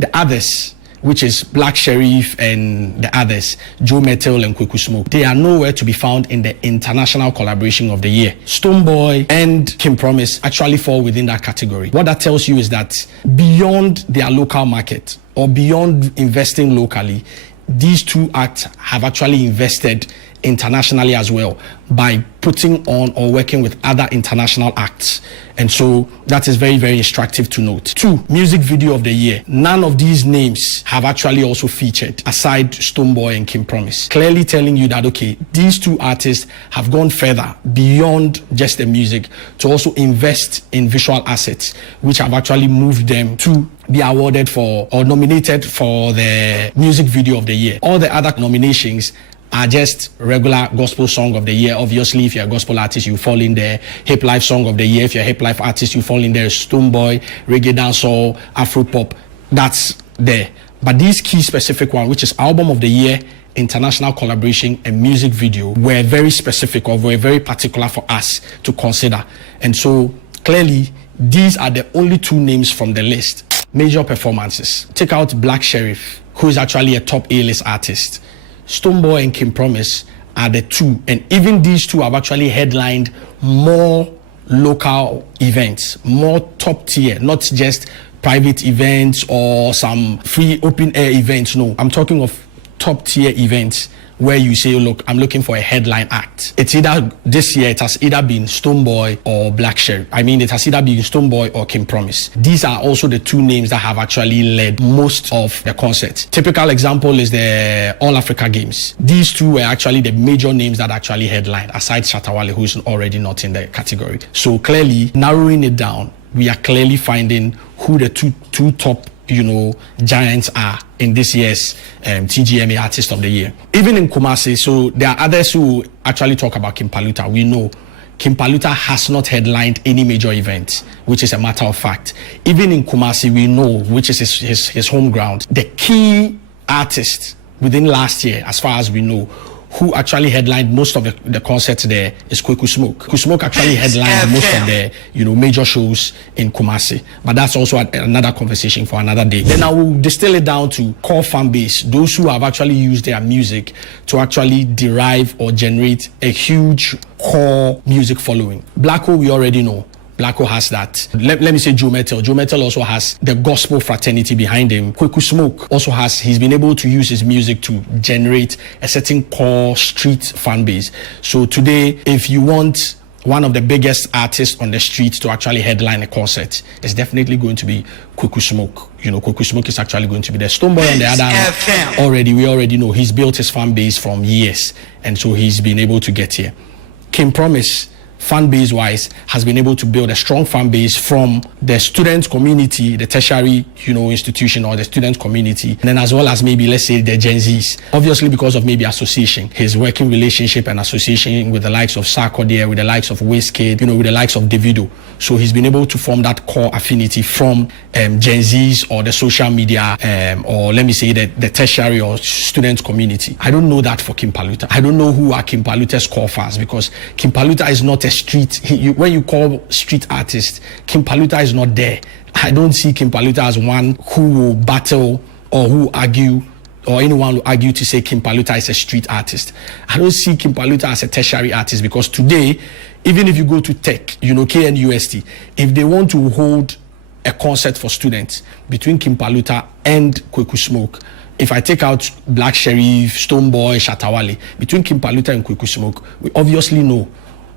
the others, which is Black Sheriff and the others, Joe Mettle and Kweku Smoke, they are nowhere to be found in the international collaboration of the year. Stonebwoy and Kim Promise actually fall within that category. What that tells you is that beyond their local market or beyond investing locally, these 2 acts have actually invested internationally as well by putting on or working with other international acts. And so that is very, very instructive to note. 2, music video of the year. None of these names have actually also featured aside Stonebwoy and Kim Promise. Clearly telling you that, okay, these 2 artists have gone further beyond just the music to also invest in visual assets, which have actually moved them to be awarded for or nominated for the music video of the year. All the other nominations are just regular gospel song of the year. Obviously, if you're a gospel artist, you fall in there. Hip life song of the year. If you're a hip life artist, you fall in there. Stonebwoy, reggae dancehall, Afro pop. That's there. But these key specific one, which is album of the year, international collaboration, and music video, were very specific or were very particular for us to consider. And so clearly, these are the only two names from the list. Major performances. Take out Black Sherif, who is actually a top A-list artist. Stonebwoy and King Promise are the two, and even these two have actually headlined more local events, more top tier, not just private events or some free open air events. No, I'm talking of top tier events where you say, look, I'm looking for a headline act. It's either this year, it has either been Stonebwoy or Black Sherif. I mean, it has either been Stonebwoy or King Promise. These are also the two names that have actually led most of the concerts. Typical example is the All Africa Games. These two were actually the major names that actually headlined, aside Shatta Wale, who's already not in the category. So clearly, narrowing it down, we are clearly finding who the two top giants are in this year's TGMA Artist of the Year. Even in Kumasi, so there are others who actually talk about King Paluta. We know King Paluta has not headlined any major event, which is a matter of fact. Even in Kumasi, we know, which is his home ground, the key artist within last year, as far as we know, who actually headlined most of the concerts there is Kweku Smoke. Kweku Smoke actually headlined most of the major shows in Kumasi, but that's also another conversation for another day. Then I will distill it down to core fan base, those who have actually used their music to actually derive or generate a huge core music following. Blacko, we already know. Blacko has that. Let me say Joe Mettle. Joe Mettle also has the gospel fraternity behind him. Kweku Smoke also he's been able to use his music to generate a certain core street fan base. So today, if you want one of the biggest artists on the street to actually headline a concert, it's definitely going to be Kweku Smoke. Kweku Smoke is actually going to be there. Stonebwoy on the other hand, we already know he's built his fan base from years, and so he's been able to get here. King Promise, fan base wise, has been able to build a strong fan base from the student community, the tertiary institution or the student community, and then as well as maybe, let's say, the Gen Zs. Obviously, because of maybe association, his working relationship and association with the likes of Sarkodie, with the likes of Wizkid, with the likes of Davido. So he's been able to form that core affinity from Gen Zs or the social media, or let me say the tertiary or student community. I don't know that for King Paluta. I don't know who are King Paluta's core fans, because King Paluta is not a street. When you call street artist, King Paluta is not there. I don't see King Paluta as one who will battle or who argue, or anyone will argue to say King Paluta is a street artist. I don't see King Paluta as a tertiary artist, because today, even if you go to Tech, KNUST, if they want to hold a concert for students between King Paluta and Kweku Smoke, if I take out Black Sherif, Stonebwoy, Shatta Wale, between King Paluta and Kweku Smoke, we obviously know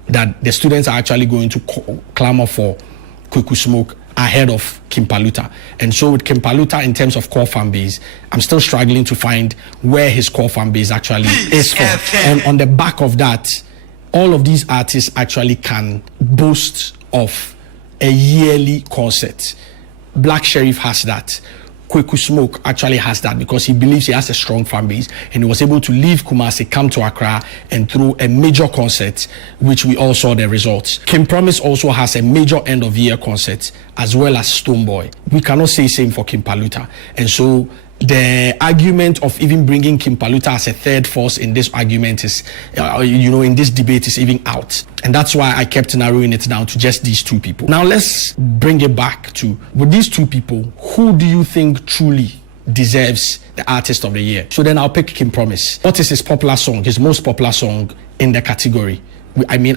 that the students are actually going to clamor for Kweku Smoke ahead of King Paluta. And so with King Paluta, in terms of core fan base, I'm still struggling to find where his core fan base actually is from. And on the back of that, all of these artists actually can boast of a yearly concert. Black Sherif has that. Kweku Smoke actually has that, because he believes he has a strong fan base, and he was able to leave Kumasi, come to Accra, and throw a major concert, which we all saw the results. King Promise also has a major end of year concert, as well as Stonebwoy. We cannot say same for King Paluta, and so the argument of even bringing King Paluta as a third force in this argument is, in this debate, is even out. And that's why I kept narrowing it down to just these two people. Now let's bring it back to, with these two people, who do you think truly deserves the Artist of the Year? So then I'll pick King Promise. What is his popular song, his most popular song in the category?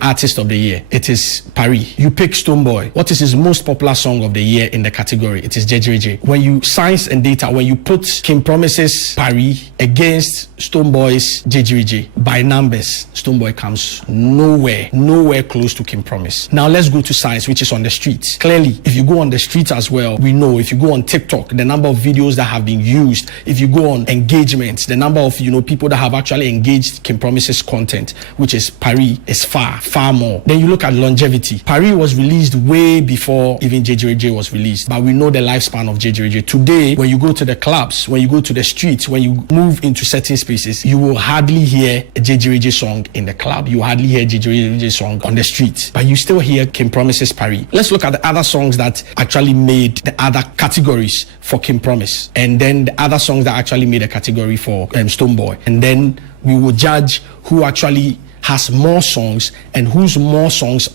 Artist of the Year. It is Paris. You pick Stonebwoy. What is his most popular song of the year in the category? It is Jejirije. When you science and data, when you put King Promise's Paris against Stonebwoy's Jejirije, by numbers, Stonebwoy comes nowhere close to King Promise. Now let's go to science, which is on the streets. Clearly, if you go on the streets as well, we know if you go on TikTok, the number of videos that have been used, if you go on engagements, the number of people that have actually engaged King Promise's content, which is Paris, is far more. Then you look at longevity. Paris was released way before even JJJ was released, but we know the lifespan of JJJ. Today, when you go to the clubs, when you go to the streets, when you move into certain spaces, you will hardly hear a JJJ song in the club. You hardly hear JJJ song on the streets, but you still hear King Promise's Paris. Let's look at the other songs that actually made the other categories for King Promise, and then the other songs that actually made a category for Stonebwoy, and then we will judge who actually has more songs and whose more songs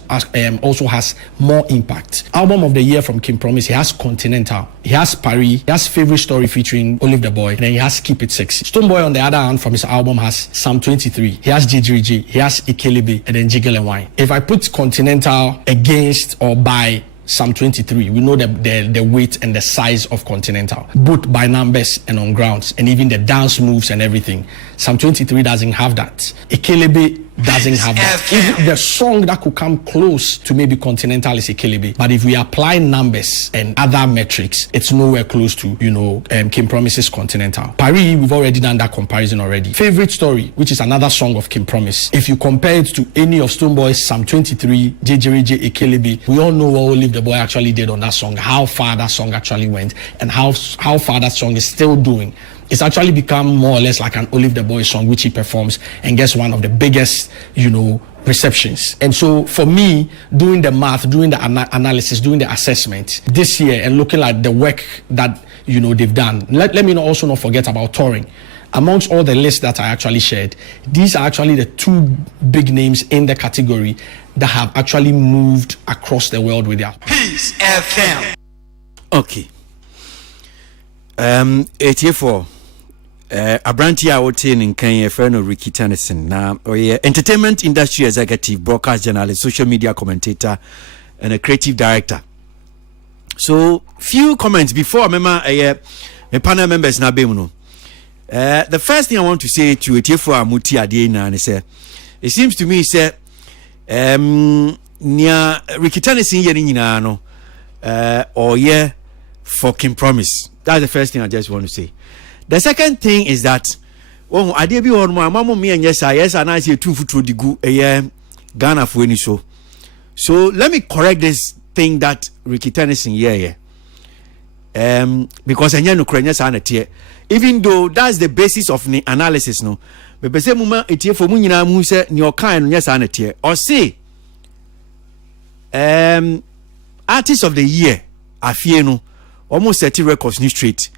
also has more impact. Album of the year from King Promise, he has Continental, he has Paris, he has Favorite Story featuring Olive the Boy, and then he has Keep It Sexy. Stonebwoy on the other hand from his album has Psalm 23, he has JJJ, he has Ikelebe, and then Jiggle and Wine. If I put Continental against or by Psalm 23, we know the weight and the size of Continental, both by numbers and on grounds, and even the dance moves and everything. Psalm 23 doesn't have that. Ikelebe doesn't have that. Even the song that could come close to maybe Continental is Ikelebe, but if we apply numbers and other metrics, it's nowhere close to, King Promise's Continental. Paris, we've already done that comparison already. Favorite Story, which is another song of King Promise, if you compare it to any of Stonebwoy's Psalm 23, JJJ, Ikelebe, we all know what Olive the Boy actually did on that song, how far that song actually went, and how far that song is still doing. It's actually become more or less like an Olive the Boy song, which he performs and gets one of the biggest, receptions. And so for me, doing the math, doing the analysis, doing the assessment this year and looking at the work that, they've done, let me also not forget about touring. Amongst all the lists that I actually shared, these are actually the two big names in the category that have actually moved across the world with their Peace FM. Okay. 84. Abranti a wote in Kenya friend Ricky Tennyson na entertainment industry executive, broadcast journalist, social media commentator, and a creative director. So few comments before my panel members na bemuno. The first thing I want to say to Etiefo Amuti Adena and say, it seems to me say nia Ricky Tennyson ye nyina no or ye for King Promise. That's the first thing I just want to say. The second thing is that when I did be on my mama me and yes and I say 2 foot digu Ghana for any show. So let me correct this thing that Ricky Tennyson because I know Ukrainian even though that's the basis of the analysis no. But say muma etie for mu nyina mu se ne okan no nyesa na tie. Or say artist of the year afie no almost 30 records ni straight.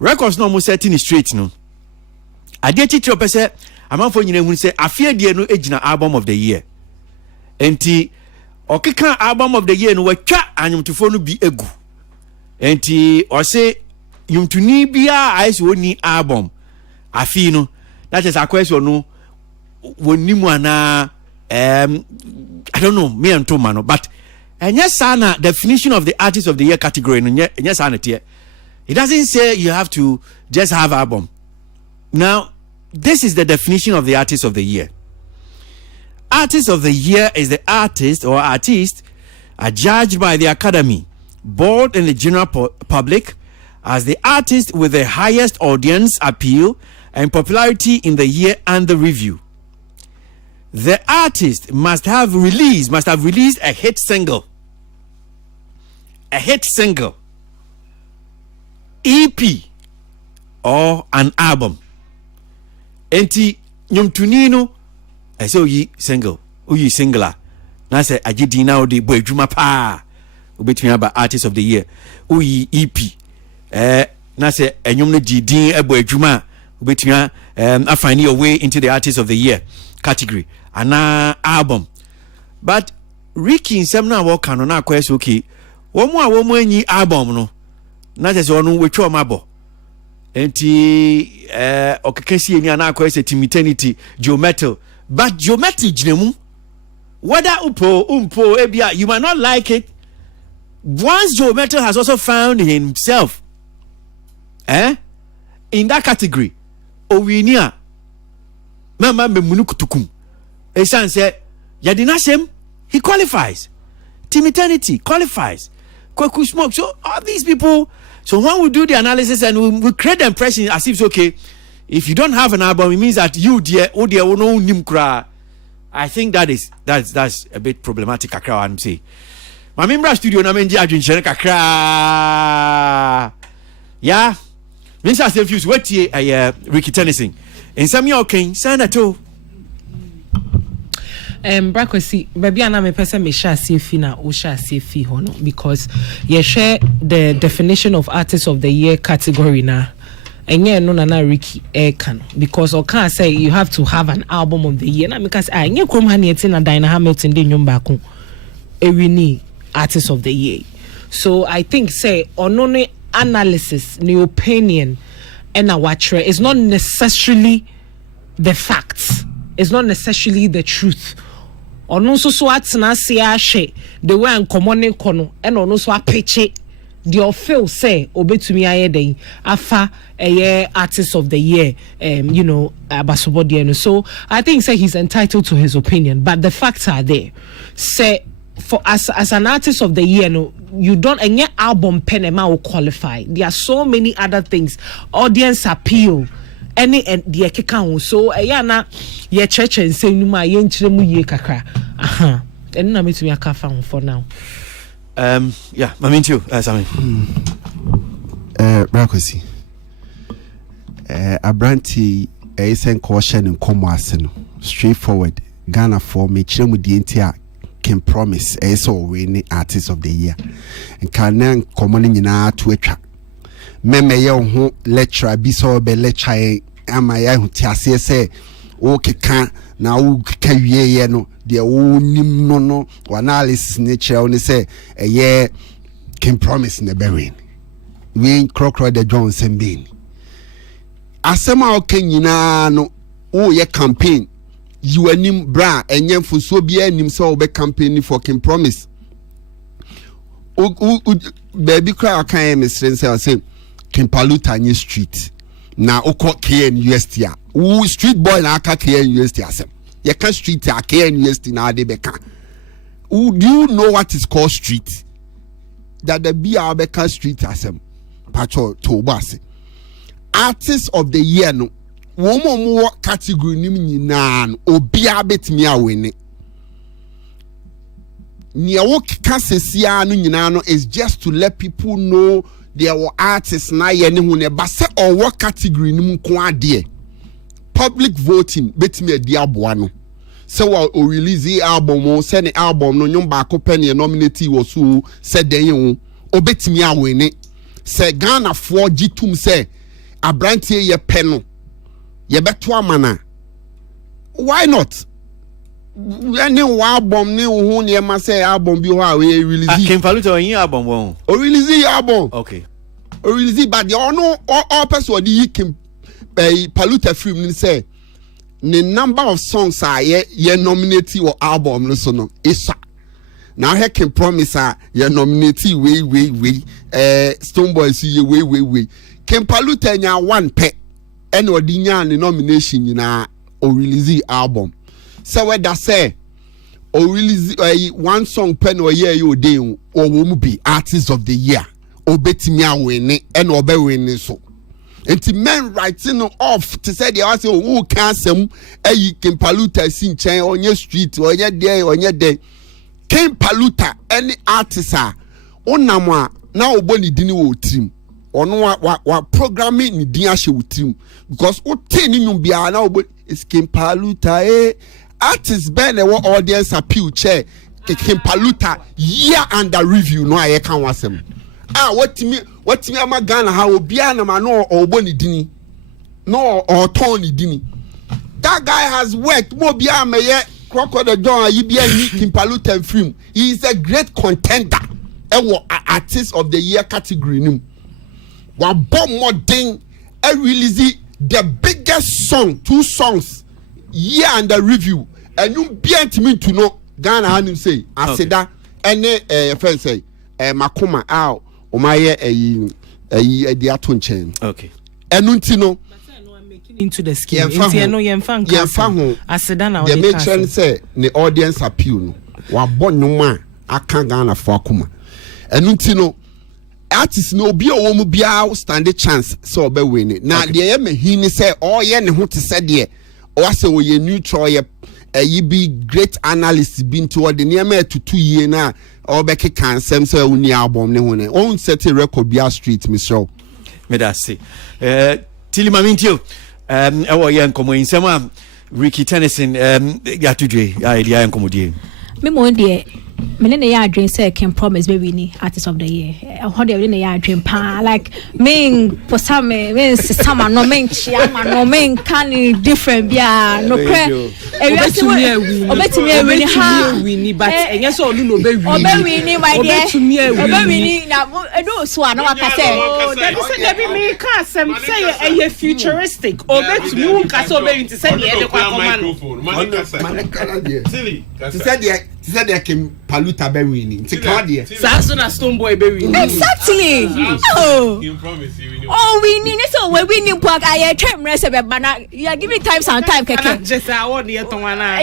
Records no almost 30 ni straight no. Ade titiro pese amanfo nyina hu se afie de no ejina album of the year. Enti okeka album of the year no watwa anyumtufo no bi egu. Enti o say yumtuni bia aisi woni album afie no that is a question no wonimu ana I don't know me and Tomano but yes sana definition of the artist of the year category no yes sana tie. It doesn't say you have to just have album. Now, this is the definition of the artist of the year. Artist of the year is the artist or artists are judged by the Academy, board and the general public as the artist with the highest audience appeal and popularity in the year under review. The artist must have released a hit single, EP or an album. Enti nyomtuni no ese oyi single, oyi singular. Na se agidi na odi boy dwuma pa. Obetumi aba artist of the year. Oyi EP. Na se enyom no didin ebo adwuma obetumi find your way into the artist of the year category. Ana album. But Ricky nsem na wo kan no na akwa so okay. Wo mu a wo mu anyi album no na just onu wetwa mabo enti okekesi eni ana akwa se Timiternity Geometal but Geometal ginemu whether umpo ebia you might not like it once Geometal has also found himself in that category owinia mama memunu kutukum esan say yadinasem he qualifies Timiternity qualifies Kwaku Smoke. So all these people, so when we do the analysis and we create the impression as if it's okay, if you don't have an album, it means that you dear no nimkra I think that's a bit problematic. Kakra, I'm saying. My member studio na menji adwenche kakra. Yeah. Means I say fuse wetie Ricky Tennyson. In some your king, Senator. Brakwesi, baby, and I'm a person me share CFI na o share CFI hono because you share the definition of artist of the year category na. Enye no na Ricky Ekan because I can't say you have to have an album of the year. Na because I nye krom ha na na Dinah Hamilton de nyom ba ko. Ewini artist of the year. So I think say onone analysis, the opinion and a watcher is not necessarily the facts. It's not necessarily the truth. Ono so atena se ahwe the way nkomone kono and ono so apeche the feel say obetumi aye den afa artist of the year abasobodie. So I think say he's entitled to his opinion, but the facts are there. Say for as an artist of the year, no, you don't any album penema will qualify. There are so many other things, audience appeal, any the ekeka. So na ye church and say numa ye nchire mu ye kakra. And na me to me akafa for now. Yeah, Mamintu, Sammy. Brakosi. Abranti esen caution and commerce straightforward. Ghana for me chemu di entia can promise so winning artist of the year. And can common nyina to a track. Meme ye ho lecture bi so be lecture ama ya hu tiase say o keka na o keka wie no de o nim no analysis nature on say ye can promise na berin we crocro the Johnson bean asema o kenyina no o ye campaign you anim bra enye mfuso bia anim so o be campaign for can promise o baby cry kan me say Kimpaluta New Street na oko KN University a street boy na aka KN University asem ye can street a KN University na ade beka. Do you know what is called street? That the BR beka street asem pacho to base artist of the year no wo category nim nyina no obia betimi a win it nia wo kasesia no nyina no is just to let people know there were artists na ye ne hu ne ba se or what category nim ko ade public voting betimi adi aboa no se wa o release album o se ne album no nyom ba ko pen nominate wo so se den hu obetimi a win it se Ghana for gitum se abrantie ye pen no ye beto amana why not any album ni hu ne ma say album bi ho a we release Kimpaluta on your album won o release album okay o release but the no all person the Kim Paluta film ni say the number of songs are ye nominate or album no so no isa now he can promise ye nominate we Stonebwoy see we Kimpaluta nya one pe and odinya the nomination na o release album. So whether say or release one song pen or year you day or won't be artist of the year or betting me win it and or be winning so. And to men writing off to say they are saying who can some Kimpaluta sin chain on your street or your day on your day. Kimpaluta any artist on namwa now boni dini wo team. Ono wa programming ni dia she with team because o teni nyum bia na is Kimpaluta artist ben e audience appeal chair Kimpaluta year under review no aye kan wasem what me ama Ghana ha obia na ma no oboni dini no or Tony dini that guy has worked mo bia me ye Crocodile John yi bia ni Kimpaluta film he is a great contender artist of the year category nim wa bomb modern release the biggest song 2 songs year under review and you beant me to know Ghana hanim say aseda any friend say makoma out o maye di ato nchen okay enunti no into the scheme into no yemfa ho aseda na the make sure say the audience appeal no wa bonnuma aka Ghana for akoma enunti no artist no be a woman be stand a chance so be winning now the me he say oh yeah ne ho te say de wase oye neutral ye you be great analyst been toward the near to 2 years now or Becky can send say uni album ne hone on set a record be street Michelle me da say tilima mintio ewo ye nkomo insema Ricky Tennyson ya tudwe ya elia enkomodie me mo de me ne ya adwen say can promise baby ni artist of the year how dey ne ya adwen pa like me for some me sama no me chiama no me can different bia no cre obetumi e win ha win but enye so olu no be win my dear obetumi win na edo so ana waka say that be me can say e futuristic obetumi won ka so be win to say the e kwa command silly said they came Paluta be winning. Sasso na Stone Boy be winning. Exactly. Oh, winning. So we winning. Pork. I try rest of banana. You are giving time some time. Keke. Just I want the tonwana.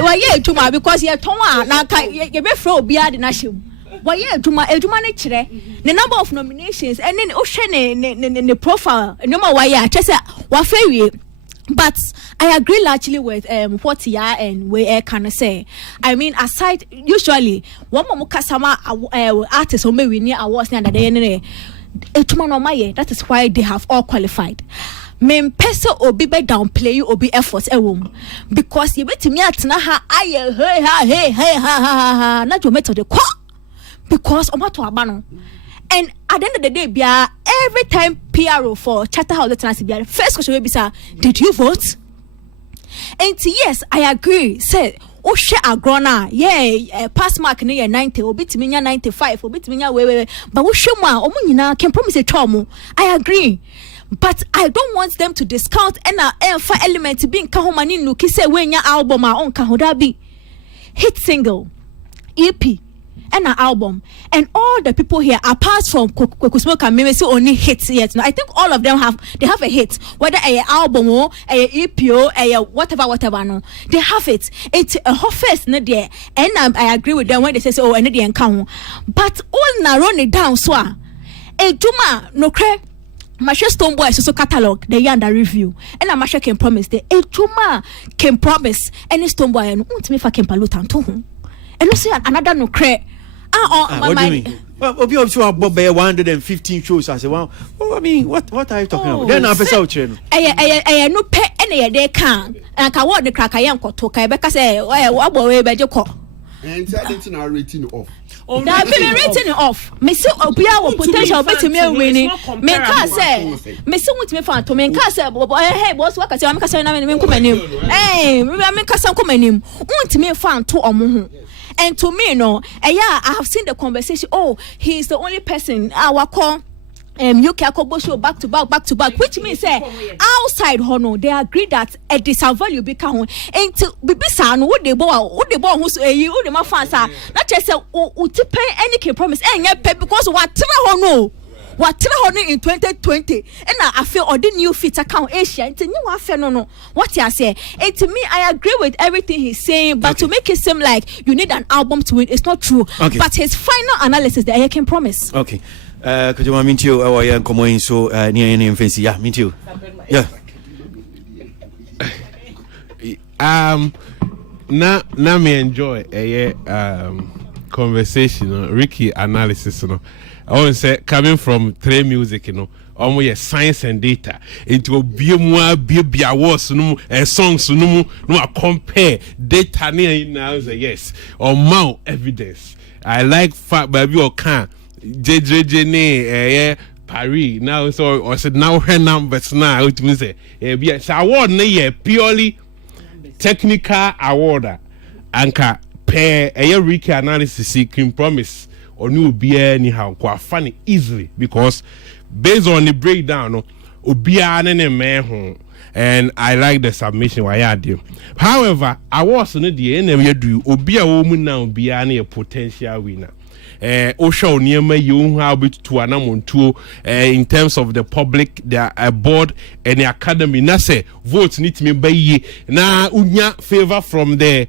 Why you tuma because you tonwa na you be throw beard na shim. Why you tuma ne chire. The number of nominations and then ocean ne profile. No matter why you just say wa fair. But I agree largely with what ya and we can say. I mean, aside usually one more customer artists who may win awards near the day. That is why they have all qualified. Men person or be downplay you or be efforts a room because you bet me at na ha hey not your method because to abano. And at the end of the day, every time PRO for Charterhouse the first question will be, sir, did you vote? And yes, I agree. Say, oh, share a grona, yeah, pass mark near 90, or bit me 95, or bit me way, but we show ma, or can promise a trauma. I agree. But I don't want them to discount and for element being Kahomani Nuki say when your album are on Kahodabi. Hit single, EP. And an album, and all the people here, apart from Kokusmoke and Mimi, only hits yet. No, I think all of them have a hit, whether a album or a EP or a whatever. No, they have it. It's a hot face, no there. And I agree with them when they say oh, and they encounter. But all na run it down, so a Juma no cre. Masha Stone Boy so catalog the yanda review and Masha can promise the Juma can promise any Stone Boy and me fa can palutan to him. And you see another no cre. What do you mean? Well, obviously, about 115 shows. I said, well, I mean, what are you talking about? Then I'm out here. I no pay any they can. And I want the crack I am got to Quebec. Say, what boy, by your call. And it's now rating off. That been written off. Miss Obia will potential better me winning. Me can't say, Miss with me fan to me can't say, hey, boss, what I say, I'm casting hey, I'm casting coming. Want me fan to a and to me, no, I have seen the conversation. Oh, he is the only person our call. UK show back to back, which means outside Hono, they agree that a disvalue become and to be son would they born who's a you the mafasa not just say to pay any can promise and yet pay because what in 2020 and I feel or the new fit account Asia it's a new affair no what you say and to me I agree with everything he's saying but to make it seem like you need an album to win it's not true but his final analysis that I can promise could you want me to or yeah come in so near any fancy yeah me too yeah now me enjoy a conversation Ricky analysis no I want to say coming from Trey Music, you know, almost science and data. It will be more be awards, no songs, no compare data now. Yes, or more evidence. I like fact, baby, or can JJ Paris now. So or said now her numbers now. It means yes, award na purely technical award. Anka pair a Ricky analysis can promise. Or no be anyhow quite funny easily because based on the breakdown no obia ne man ho and I like the submission why I do. However, I was no the enemy do obia wo mu na obia na a potential winner. O show near me you how bit to anamontuo in terms of the public their board and the academy na say vote need me by ye na unya favor from the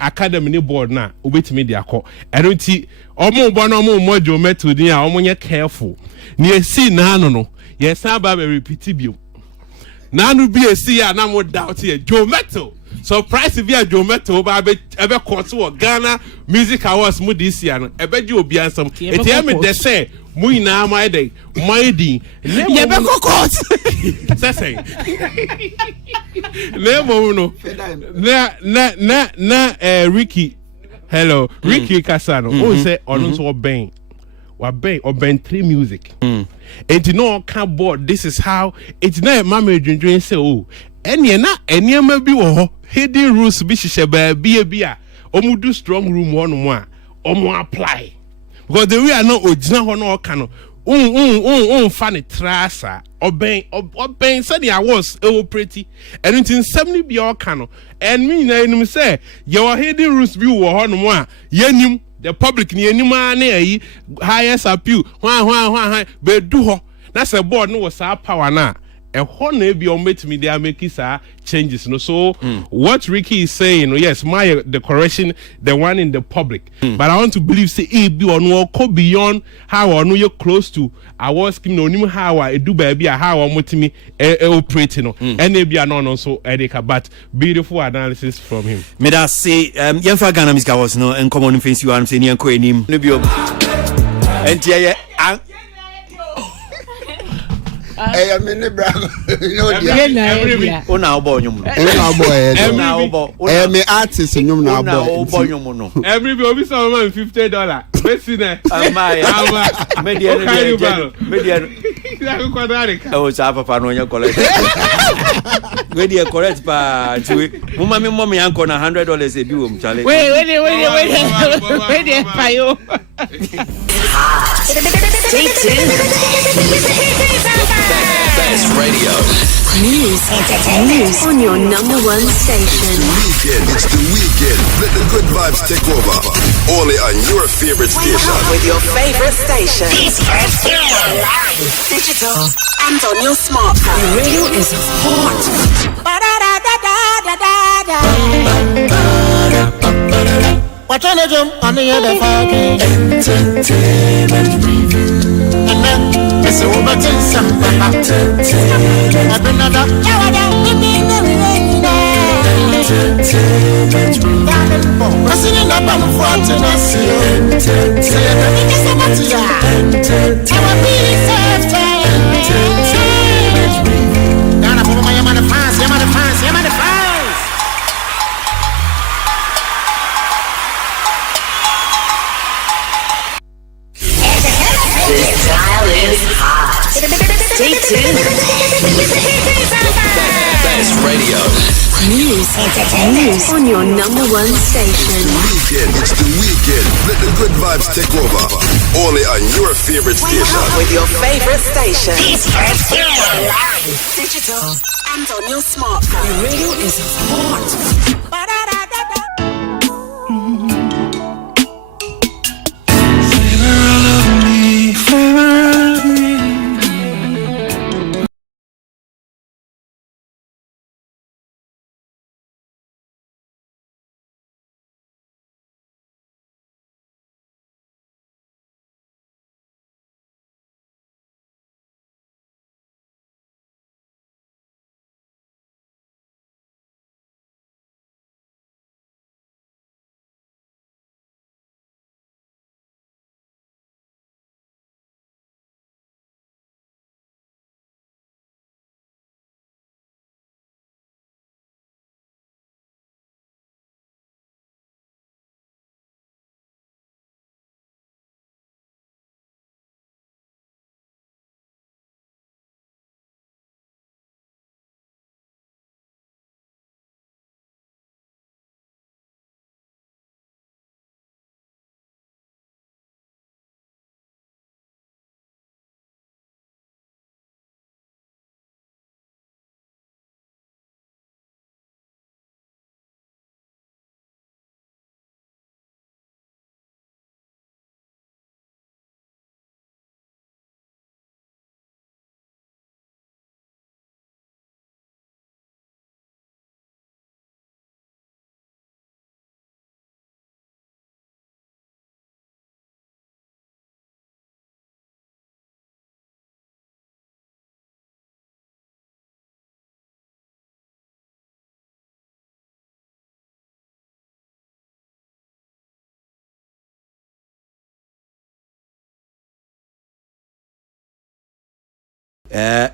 academy board na obetimi de akọ enoti omo bo na omo mojo method ni a omo nye careful ni esi na no yes aba be repeat bio Nanu be a seer, na mo doubt here. Joe Metal. Surprise if you are Joe Metal, but ever course or Ghana Music Awards mo this year. I bet you will be some. It hear me they say, Muina my day, my day. Never court. Say. Never no. Na Ricky. Hello, Ricky Casano. Who say on so obeying. Or Ben 3 music. And you know, can't board. This is how it's not mammy dream say, oh, any maybe hidden rules be a beer. Do strong room 1 or apply. Because the way I know original no cano. Funny trasa obeying said I was pretty and it's in 70 be all cano and me say your hidden rules be one yenim the public ni anima na highest appeal be do ho na say board no was power na e ho na be on met me they are making changes no so what Ricky is saying yes my the correction the one in the public but I want to believe say e be on go beyond how or no you close to our scheme no nim how I do baby how motimi operate no and e be no so edeka but beautiful analysis from him me da say yemfa Ghana Music Awards no en common face you am say ni enko enim no bi o entie Hey, I'm in the brag. Una obo nyum. Me artist nyum na obo nyum no. Every obi some man $50. Besi ne. Ama. Media no. Ya ko darika. O sa papa no nya collect. Media correct pa. Mo ma me anko na $100 e bi wo mchale. Wait, payo. Stay tuned. Best radio. News on your number one station. It's the weekend. Let the good vibes take over. Only on your favorite station. With your favorite station. Digital and on your smartphone. The radio is hot. Watch on the jump on the other fucking entertainment review. And then it's over to some entertainment. I've been another entertainment review. Pressing in up on the front and I see entertainment. Entertainment review. Down up over my man, the fans, the fans. This dial is hot. Stay tuned. Best radio. News on your number one station. It's the weekend. Let the good vibes take over. Only on your favorite station. With your favorite station. Digital and on your smartphone. The radio is hot.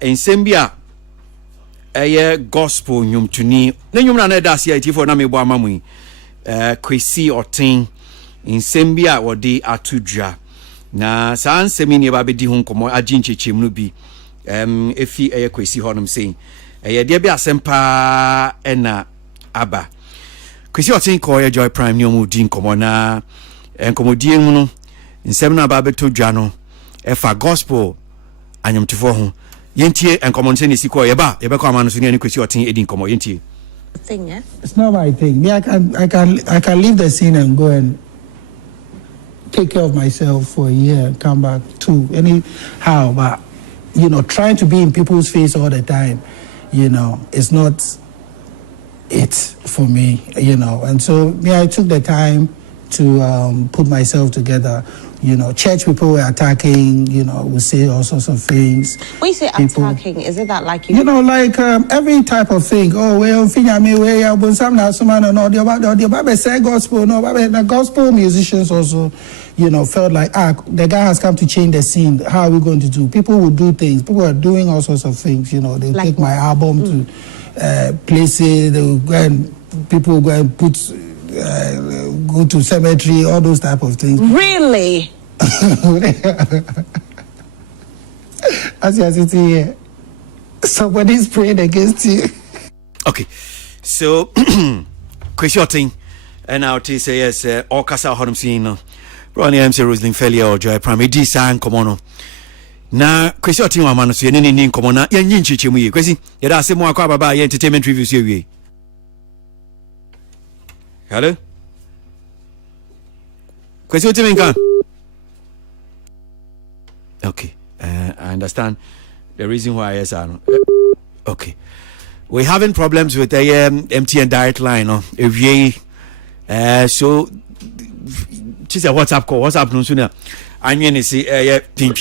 ensem bia eye gospel nyumtuni na nyumna na da sia tifo na mebo amamu yi Kwesi Otin ensem bia wodi atudwa na saa nsemi ne ba bedi ho nkomo aginchechim no bi efi eye Kwesi honum sei eye de bia sempa ena aba Kwesi Otin ko ye Joy Prime ni omu di nkomo na nkomodie mu no nsem na ba betodwa no efa gospel anyamtifo ho yentie nkomo nse ne siko ye ba ye be ko amano so ne Kwesi Otin edi nkomo yentie thing, yeah? It's not my thing. Me, I can leave the scene and go and take care of myself for a year and come back too. Anyhow, but trying to be in people's face all the time, it's not it for me, And so I took the time to put myself together. Church people were attacking, we say all sorts of things. When you say attacking, is it that like you... every type of thing. Oh, well, the Bible said gospel. No, the gospel musicians also, felt like, the guy has come to change the scene. How are we going to do? People will do things. People are doing all sorts of things, They like take my album to places. They will go and people will go and put... go to cemetery, all those type of things. Really? As you are sitting here, somebody's praying against you. Okay, so Kwesi Otin, and now to say yes, all Casa Honum scene. Ronnie MC Roslyn Failure or Joy Prime, D San Comono. Na Kwesi Otin wa mano so yene ni nkomo na yanyin chichemu yi. Kwesi, yeda asemu akwa baba ye entertainment reviews ye. Hello? Kwesi Otin. Okay, I understand the reason why yes I know. Okay, we're having problems with the MTN direct line. So she's a WhatsApp call. WhatsApp no sooner. I mean, see, ping.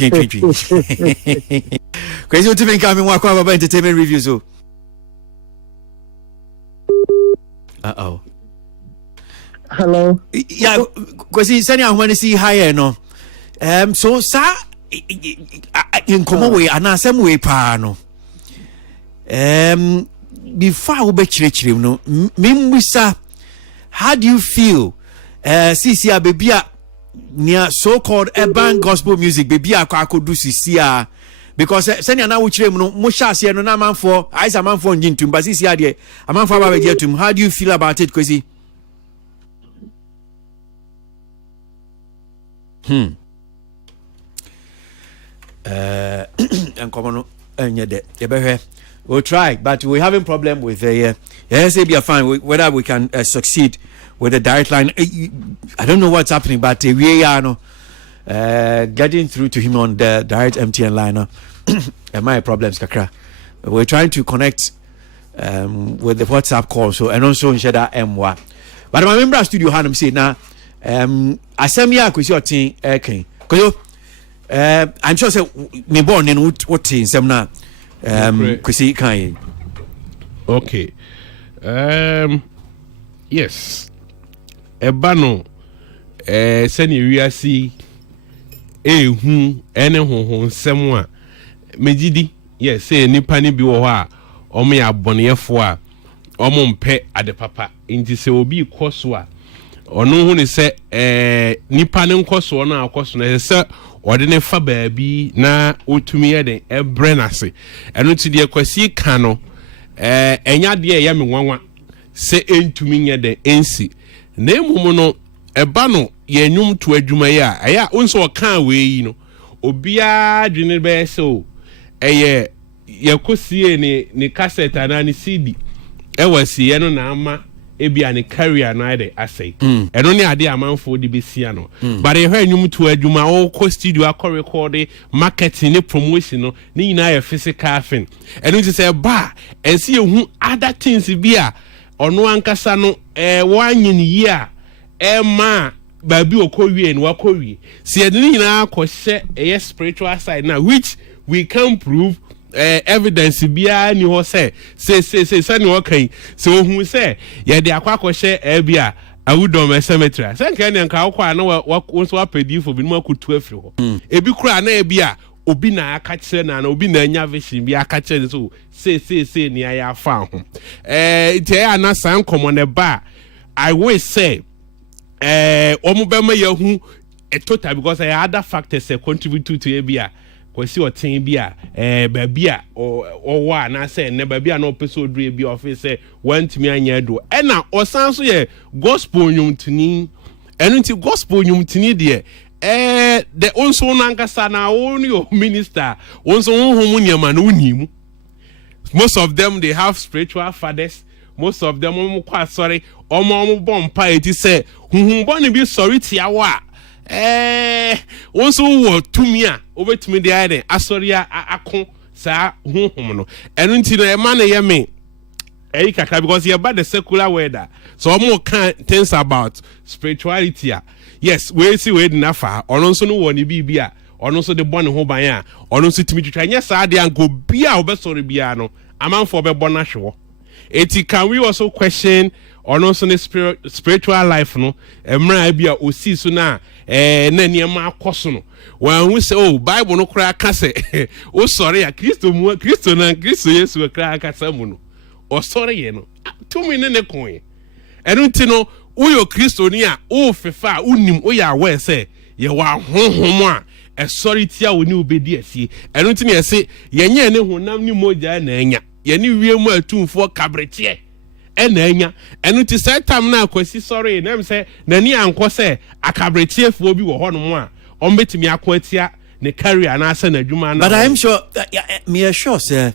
Kwesi Otin coming work about entertainment reviews. So, Hello. Yeah, Kwesi, send you when you see higher no. So sir, in common way, and I some way pa no. Before we be chire no, Mimbisa, how do you feel? CCA baby near so-called urban gospel music baby akwa do CCA because send you now we chire no mo sha se no na man for I say man for njintum but CCA there a man for ba get tum. How do you feel about it, Kwesi? And come on, we'll try, but we're having problem with the SAB are fine whether we can succeed with the direct line. I don't know what's happening, but we are getting through to him on the direct MTN line. And my problems, kakra. We're trying to connect with the WhatsApp call, so and also in Shada M1. But my member studio Hanum say now. Asemia Kwesi Otin eken koyo I'm sure say me born in what in sem na Kwesi kan. Okay, yes, ebano seni wiasi ehu ene honhon sem a megidi yes say nipa ni bi wo ho a omo ya boneyefo a omo mpe ade papa nti se obi koso a ono hu ne se nipa ne nkoso na akoso na se ode ne fa baabi na otumi ye den ebrenase eno ti de Kwesi ka no enya de ye me nwanwa se entumi ye den ensi na emumu no eba no ye nwum to adwuma ye a eya onso o kan we yi no obia dwene be se o eye ye kosie ne cassette ana ne CD ewasi ye no na ama ebia ne career no ade asay eno ne ade amanfo de besia no but e hwa nwum to adwuma o ko studio akọ record marketing ne promotion no ne nyina ya physical thing eno ti say ba ense ehu other things bia ono ankasa no wanyin yi a ma baby okowie no wakowie se ne nyina akọ hye spiritual side now which we can prove evidence bia ni ho say ni ho kan so hu say ye de akwa bia awudom cemetery say kan nka akwa na wo so apedi fo bi no akutu afiri ho ebi kura na bia obi na aka kyerɛ na obi na anya vision bi aka kyerɛ so say ni aya fa ho ite ana san komo ne ba I will say omo be ma yahu total because other factors contribute to ebia kwesi otin bia ba bia o wa na say ne ba bia na opeso dru ebia office say want me anya do e na osan so ye gospel nyumtini enu nti gospel nyumtini de the also nankasa na only your minister also honhom nyama na unimu. Most of them they have spiritual fathers. Most of them quite sorry omo bompa eti say honhom bon bi sorry tiawa also wo tumia obetumi de aye asori akon sa honhom no enu nti na e ma na ye me kakra because you about the secular weather so omo can things about spirituality. Yes, we see we na fa ono so no woni bibia ono so de bone ho ban a ono so timi twitwa nya saa de anko bia obesori bia no amanfo be bona hwewo eti can we also question ono so ne spiritual life no emra bia osi so na na niam akoso no wan hu se oh bible no kra ka se o sorry ya Kristo Yesu kra ka samu no o sorry ye no tumi ne kon enu ti no uyo Kristo ni a o fefa unim o ya we say ye wa honhom a e sorry tia oni obedi asie enu ti ne se ye nya ne honam ni moja na anya ye ni wiem atumfo kabrete e na anya enu ti say time na akwasi sorry na me say nani anko say akabrete fo bi wo honom a on betimi akwatia ne career na asa na adwuma na. But I'm sure me sure say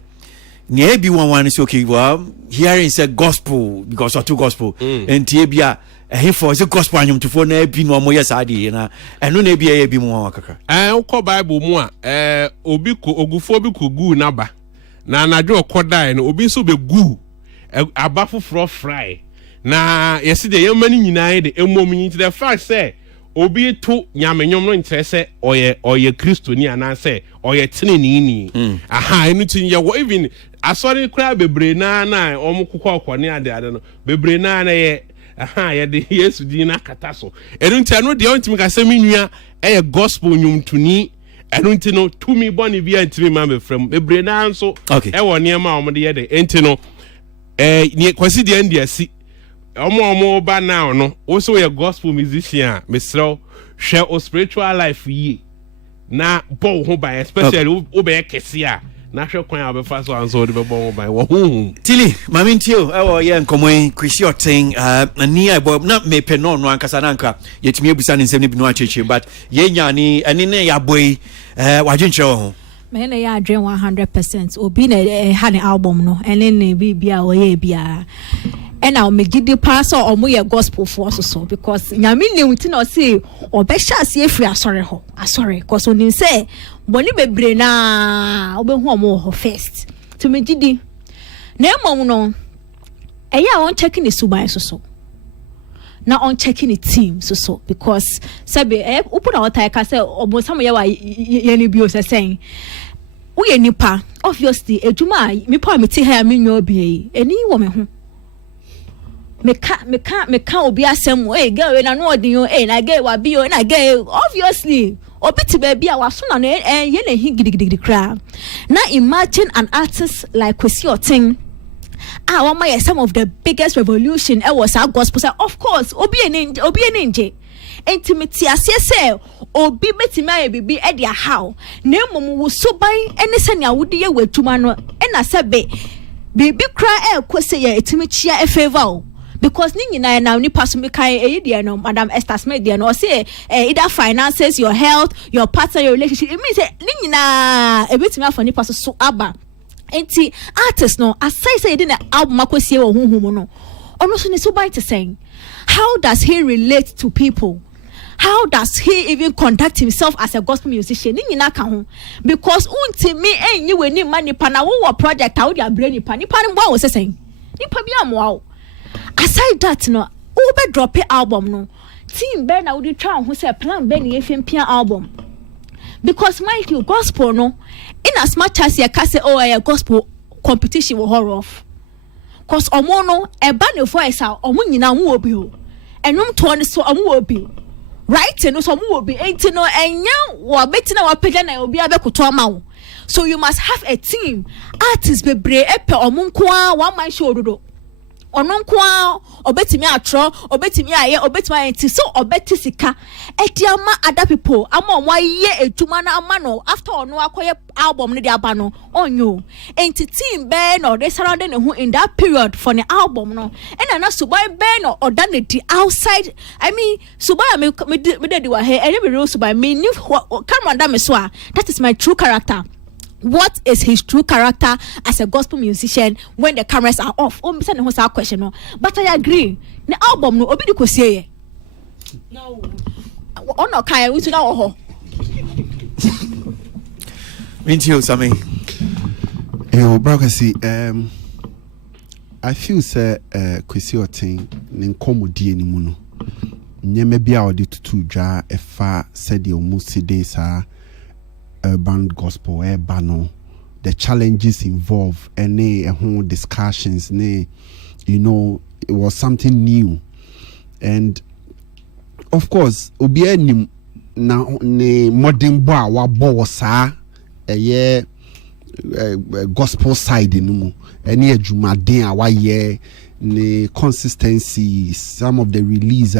ne bi one is okay. Well, hearing say gospel because of two gospel and tibia he for the gospel anyum to for na bi no mo yes ade na eno na bi bi mo akaka ukọ bible mu a obi ko ogufo bi ko gu na ba na anadwo okodai no obi so be gu aba foforo fry na yesi de yemani nyina de emom nyi the fact say obi to nyamenyom no nkyere se oye Kristo ni ana se oye teneni ni aha enu tin ye wo even asori kra bebre na omukukọ okone ade no bebre na ye aha ye de Yesu di na kata so enu ntia no de ontimi ka se menua gospel nyumtuni enu nti no tumi boni bia ntimi ma me frem bebre na nso wo niema omde ye de enti no ni kwasi de ndiasi omo ba now no also a gospel musician mesro share o spiritual life yi na bo ho ba especially o be kese a na hwe kwan abefa so anso de be bo ho ba wo hu tili mami ntio ewo ye nkomo Chrissy Oten ani abo na me pe no ankasa na anka yetimi ebusa ne nsem ne bi no acheche but ye nya ni eni ne ya boy wajinche ho me na ya adwen 100% obi na ha ne album no ene ne bibia o ye bia and I'll make the pass or more gospel for so because Yamini will say or Besha see if we are sorry ho. Sorry, because when you say Bonnie be brena obe more first to me didi. Nemo no on checking the subai so. Now on checking the team so because sabi open our tie say or some yawa yeni bios saying we nipa obviously ejuma me pa me ti ha me nyo bi eni wo me ho meka obi asem girl we na no odin na girl wa bi na girl obviously obi ti ba bia waso na ye na hi gidigidi kra na imagine an artist like Chrissy Oten one my some of the biggest revolution was our gospel say of course obi enje intimate asese obi betimi aye bibi e dia how na mom wo so ban ene se na wode ye watuma no e na sebe bibi kra kwese ye etimi chia e favor because ni nyina na ni pass me kai e no Madam Esther Smith there no say either finances, your health, your partner, your relationship. It means ni nyina e betimi afa ni pass so aba enti artist no asai say dey na album akosie wo honhom no ono so ne so by to saying how does he relate to people? How does he even conduct himself as a gospel musician? Ni nyina ka ho because untimi enyi we ni manipa na wo project a wo dia brain nipa ni bo wo sesen nipa bi amwa. Aside that no ube drop album no team be na would try who say plan be na efempia album because Michael gospel no in as much as you can say a gospel competition will horror off cause omo no e ba ne voice a omo nyina wo obi o enum to ne so omo obi right no so mu obi enti no enya wo beti na wapagya na obi abekoto ama wo. So you must have a team. Artists bebre epe omunko a one man show dodo. Ononko a obetimi atro, obetimi aye, obetimi enti so obeti sika. Eti ama other people ama omo aye edwuma na ama no after ono akoye album ne de aba no onyo. Enti team be no they surrounding who in that period for the album no. And na Subai be no or done the outside. I mean Subai me de wa he enye be real Subai me new camera da me so a that is my true character. What is his true character as a gospel musician when the cameras are off? Oh, send a question. No, but I agree. The album no obi di kosie. No. Oh no, Kaya, we to now ho. Minti Sami. Yo, Brokasi, I feel say Kwesi Otin n'inkomodi eni mu no. Nyeme bia odi tutu dwa efa said the almost days are urban gospel bano, the challenges involved, any whole discussions, it was something new. And of course, obi enim na ne modern boy wa boss gospel side no any adwumaden a wa ye ne consistency, some of the release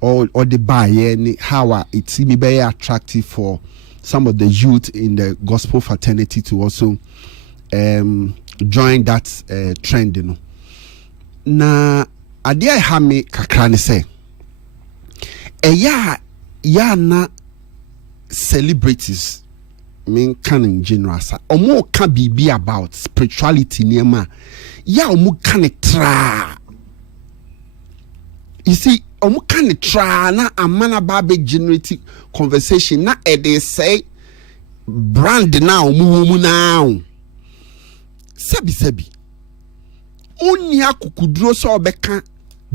or the buy how it seem be attractive for some of the youth in the gospel fraternity to also join that trend, Na adia hame kakra ne say ya na celebrities mean can in general sa omo ka bibi about spirituality niema ya omo kan tra. You see, omu kan try na amana babe generate conversation na they say brand now omu now. Sebi. Oni akukuduro so obeka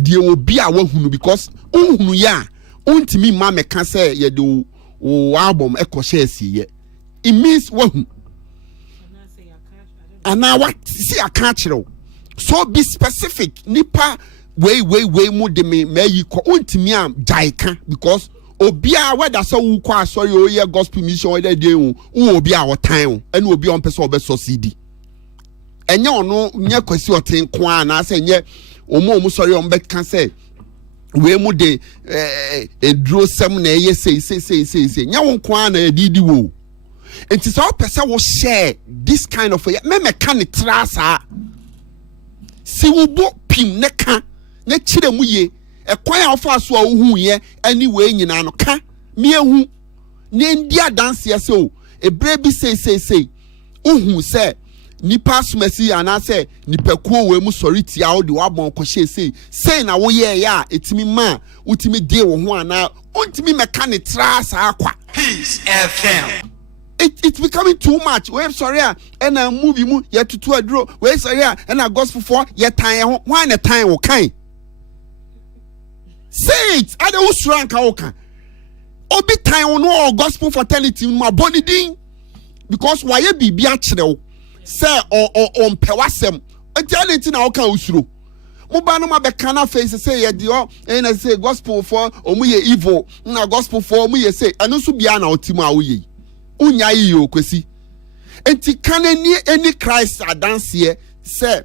de obi a wahunu because ohunu ya ontimi ma meka say ye do album ekoshesi ye. It means wahu. Ana what see akachiro. So be specific nipa way mu de me yi ko ontimi am jaika because obia whether so wu kwa sorry o ye gospel mission whether dey wu obia o tan ene obi on person obe succeed enye ono nye Kwesi Otin kwa na say nye omo sorry on be kan say we mu de edro sem na ye say nye won kwa na didi wo enti so person will share this kind of me kan trasa si wo bo pim ne ka ne chire mu ye ekwan a ofa so a ohu ye anyway nyina no ka me ehu ne ndia dance ye so ebre bi say ohu say nipa sumasi ana say nipakuo we mu sorry tia wo de wabon ko say na wo ye ya etimi ma utimi de wo ho ana ontimi meka ne trasa akwa Peace FM. It's becoming too much. We sorry and a movie mu yet to a draw. We sorry and a gospel for yet time one a time or kind. Say it, I don't rank oka. Obi time on all gospel fraternity my body ding because why you be actual say or on pewasem. I tell it in our usro. Mubano ma bekana face say ye dio and I say gospel for omuye evil na gospel for omuye say and also be an ultima uye. Unya yo Kwesi enti kan any Christ dance here say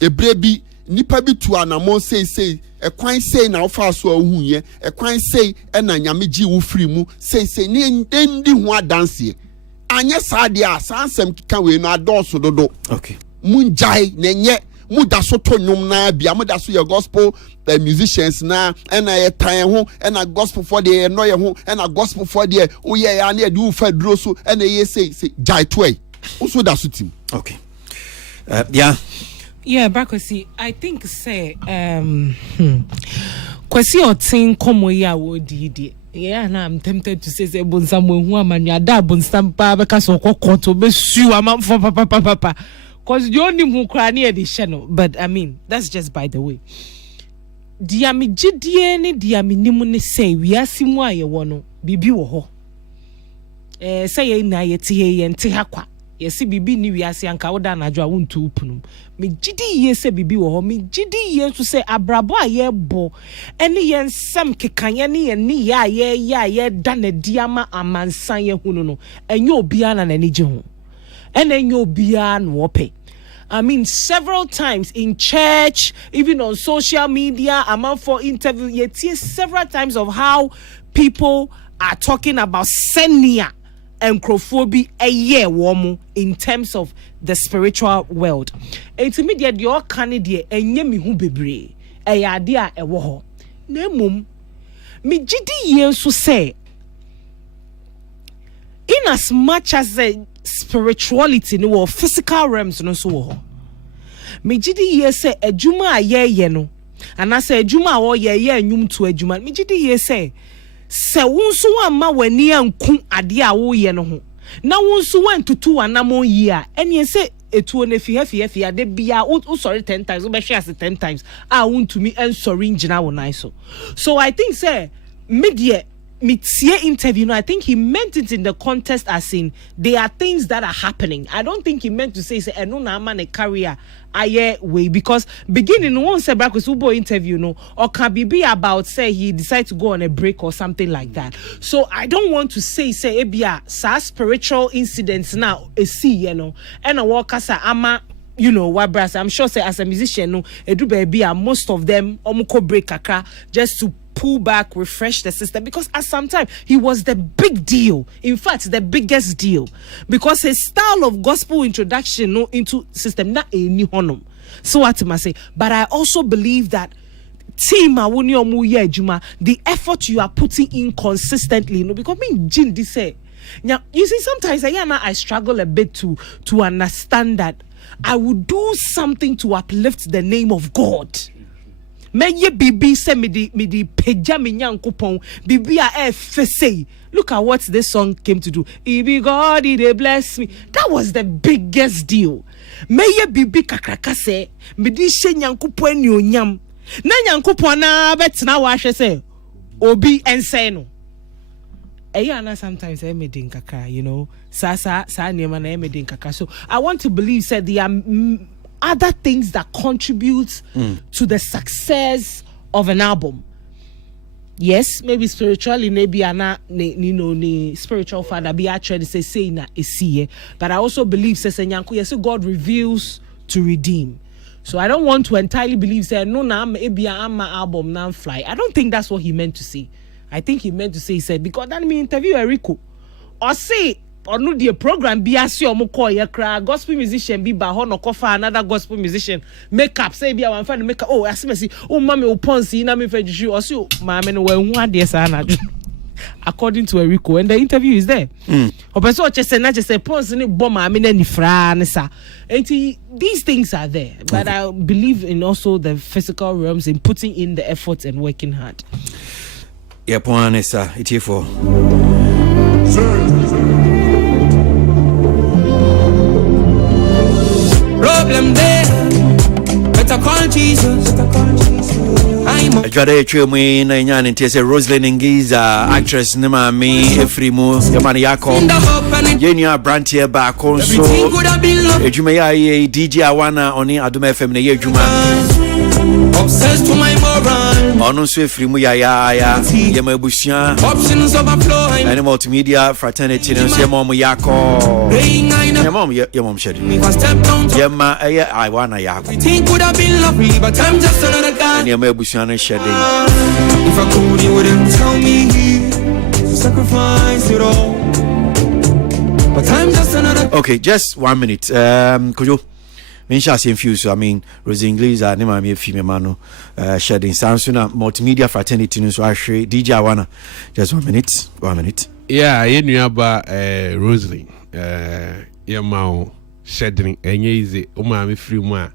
ebrebi nipa bi tu anamon say ekwan say na ofa so ahu ye ekwan say na nyame gi wo free mu say ne ndi ho dance here anya sa de a sansem kika we no adoso dodo okay munjai na nye muda so to nyum na bia muda so your gospel musicians na and a time ho and a gospel for the no ye ho and a gospel for the oh yeah na do fedro so and ye say jai tway also da so team okay yeah Brakosi I think say Kwesi Otin komo ya wo di yeah na I'm tempted to say bonsam hu amanya da bonsam pa be ka so kokoto be su am for papa cause the only who cry near the channel, but I mean that's just by the way. Diami jidieni diami nimune say we are simwa ye wono bibi wo ho. Say ye na ye tie ye nte hakwa yesi bibi ni wiase anka woda anadwo a wontu upunum me gidi ye se bibi wo ho me gidi ye nso se abrabo a ye bo ene ye nsam kekanye ne ye ni ye da na diama amansan ye hunu no enye obia na nani je ho ene enye obia no ope. I mean, several times in church, even on social media, among for interview, yet several times of how people are talking about senia and crophobia a year warm in terms of the spiritual world. Intermediate your candidate and yemi hu bebre a idea a war. Nemum me jidi yen so say in as much as the spirituality no or physical realms no so me jidi ye say adwuma ye no and I say adwuma wo ye anwum to adwuma me jidi ye say se wonso amma wani anku ade a wo ye no ho na wonso wantutu wanamo yi a ene say etuo na fi ade bia o sorry 10 times o be share 10 times wontumi en sorry ngina wo nai so I think say media Mitie interview, I think he meant it in the context as in there are things that are happening. I don't think he meant to say no na man a career aye way because beginning one say back with Ubo interview no or can be about say he decided to go on a break or something like that. So I don't want to say ebia sa spiritual incidents now see and a worker sa ama what brass I'm sure say as a musician no edu baby most of them omuko break kakra just to pull back, refresh the system because at some time he was the big deal. In fact, the biggest deal because his style of gospel introduction into system not a new honum. So what am I say? But I also believe that the effort you are putting in consistently, because me Jin this say. Now you see sometimes I struggle a bit to understand that I would do something to uplift the name of God. Meye bibi se me di peja me nyankopon bibi a say look at what this song came to do. Ibi God they bless me. That was the biggest deal. Meye bibi kakraka se me di she nyankopon ni onyam na nyankopon na betena wa hwe se obi ense no na sometimes I me din kakra sa niema na me din kakra. So I want to believe said there are other things that contribute to the success of an album. Yes, maybe spiritually, maybe ni spiritual father be actually say na esi. But I also believe says yes, God reveals to redeem. So I don't want to entirely believe say no na maybe my album now fly. I don't think that's what he meant to say. I think he meant to say he said because that me interview Erico or say or no the program be as you call your cry gospel musician be ba no cover another gospel musician make up say be one friend make up I see mommy o ponsi na me feju or so mama no we hu ade sa na according to Erico and the interview is there o person just say na just say ponsi ni bo mama na ni fra ne sa these things are there but I believe in also the physical realms in putting in the effort and working hard. Yeah, point is it here for problem there, better call Jesus. I try to show me na nyane ntese Rosalind Ngiza actress ne ma me efrimu yamani yako Junior Brand here ba konso ejuma ya DJ Awana oni Aduma FM na ye ejuma obsessed to my moral ono so efrimu ya yema ebusia options overflowing and multimedia fraternity no so yema yako yema shedi yema I wanna yako think would have been lovely but I'm just another guy yema ebusia no shedi if I could you wouldn't tell me to sacrifice it all but I'm just another. Okay, just 1 minute could you mention same few so I mean Rosie English and name me female mano shedding Samsung multimedia fraternity no so ahwe DJ Awana just 1 minute yeah you knew about Rosalie your mouth shedding enye easy o ma me free mu a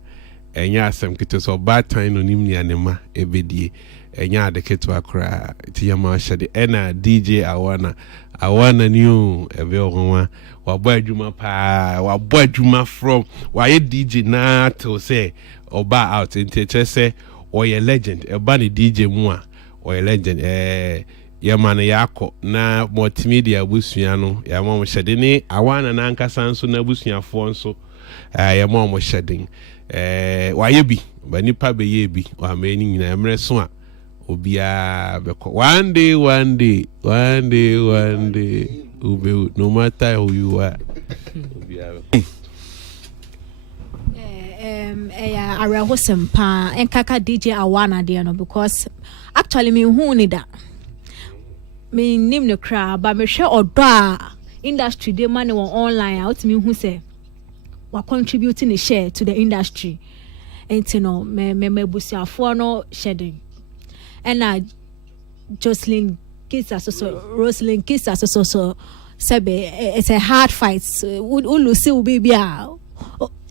enye asem kito so bad time no nim ni anema ebedie enye adeketo akra ti your mouth shedding ena DJ Awana new ebe ogonwa wabo adwuma pa wabo adwuma from why DJ na to say oba out into say or your legend eba ni DJ mu a or your legend yɛma no yɛakɔ na multimedia abusua no yɛma mo hyɛden ne awana na ankasa nso na abusuafoɔ nso yɛma mo hyɛden wayɛ bi ba nipa bɛyɛ bi wama ni nyina mmerɛ so a obiara bɛkɔ one day ube no matter who you are obiara awerɛhosɛm paa ɛnkaka DJ Awana deɛ no because actually me hu ni da me nim no kra ba me hwɛ ɔdɔ a industry de man won online out me hu sɛ wa contribute ne share to the industry enti no me busuafo no shedding ɛna Jocelyn Kisa Roslyn Kisa so sebe it's a hard fight ulu see will be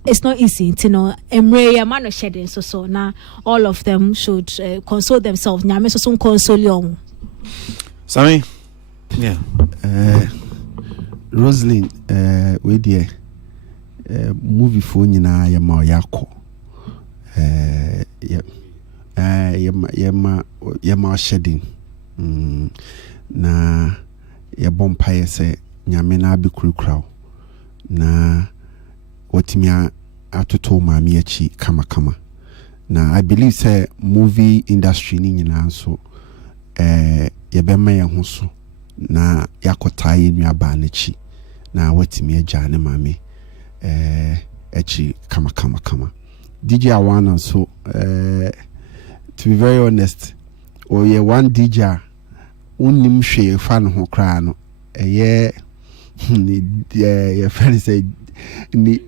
it's not easy, you know. Emre man shedding so now all of them should console themselves. Nyame so console you. Sammy, yeah. Roslyn, we dear movie for nyina yama yako. Yama shedding. Na ya bompaye se nyame na abi kurukra na watimi atoto maami achi kama na I believe say movie industry ni nyina so yebema ye ho so na yakotaye nuaba na chi na watimi agya ne maami achi kama DJ Awana so to be very honest ye one DJ unnim hwe fa no ho kra no ye friend say ni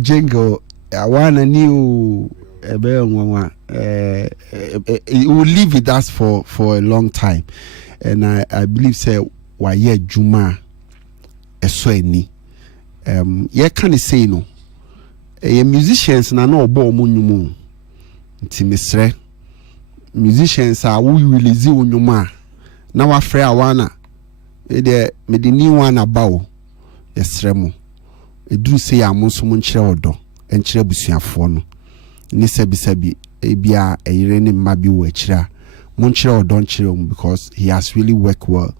jingle Awana new it will live with us for a long time, and I believe say why ye Juma esweni ye can say no musicians na no bo munyumu nti mesre musicians are we release unyuma na wa frɛ Awana me the new one about esremo eduru say amonso mo nkyerɛ odo enkyerɛ busuafo no ni sebi ebia eyire ne mma bi wo akyira mo nkyerɛ odo nkyerɛ mu because he has really worked well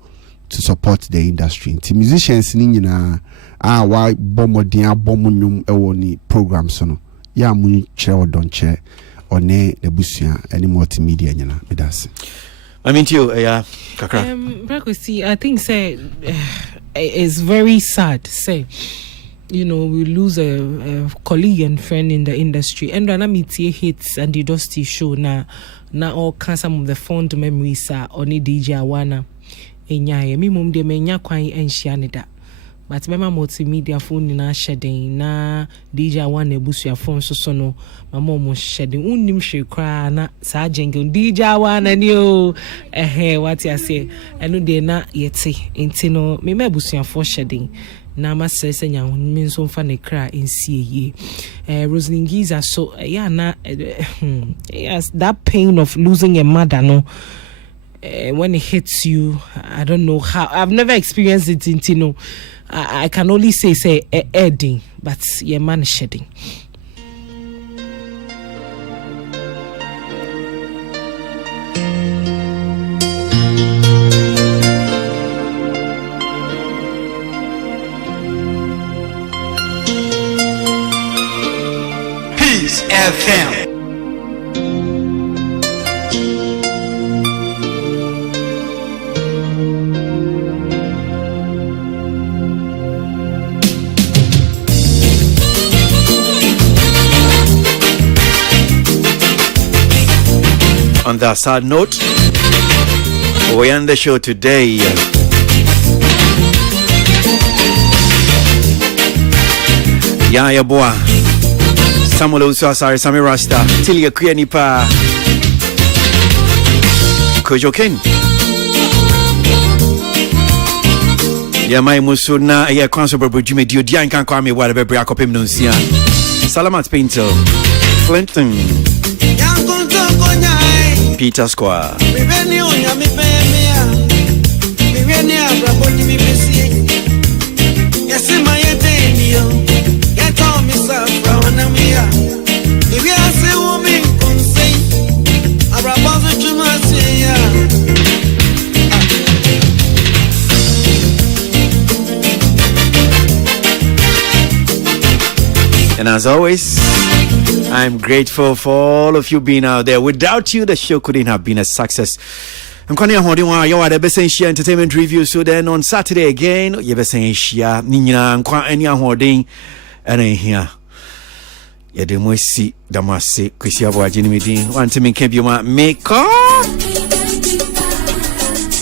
to support the industry. The musicians ni nyina wa bomodin abomunyum ewo ni programs no ya mo nkyerɛ odo nkyerɛ one the busua any multimedia nyina medase. I mean you kakra Brakosi, I think say it's very sad say you know we lose a colleague and friend in the industry and when I meet hits and the Dusty show now all some of the fond memories are on DJ Awana enya me mum de menya kwan enhia ne da but mema multimedia phone na shedding na DJ Awana ebusu phone so no mama mo shedding unnim hwe kra na sa jingle DJ Awana ni o what you say eno de na yete enti no me ebusu phone shedding na masese nya honmi nso mfa ne kra ensie ye Roslyn Giza so na yes that pain of losing a mother no when it hits you I don't know how I've never experienced it in no I can only say ending but your man shedding. FM. On that sad note, we end the show today. Yeah, boy. Samuel Usasari, Sami Rasta, Tilia Kuyanipa, Kojo King. Yamai Musuna, a constable Jimmy Dian can call me whatever Briacopim Nuncia. Salamat Pinto, Clinton, Peter Square. as always, I'm grateful for all of you being out there. Without you, the show couldn't have been a success. I'm calling you the best entertainment review. So then on Saturday again, you best share Nina and any hoarding and here. You didn't see Damasi, Chrisia Boy, Jimmy Dean, want to make you make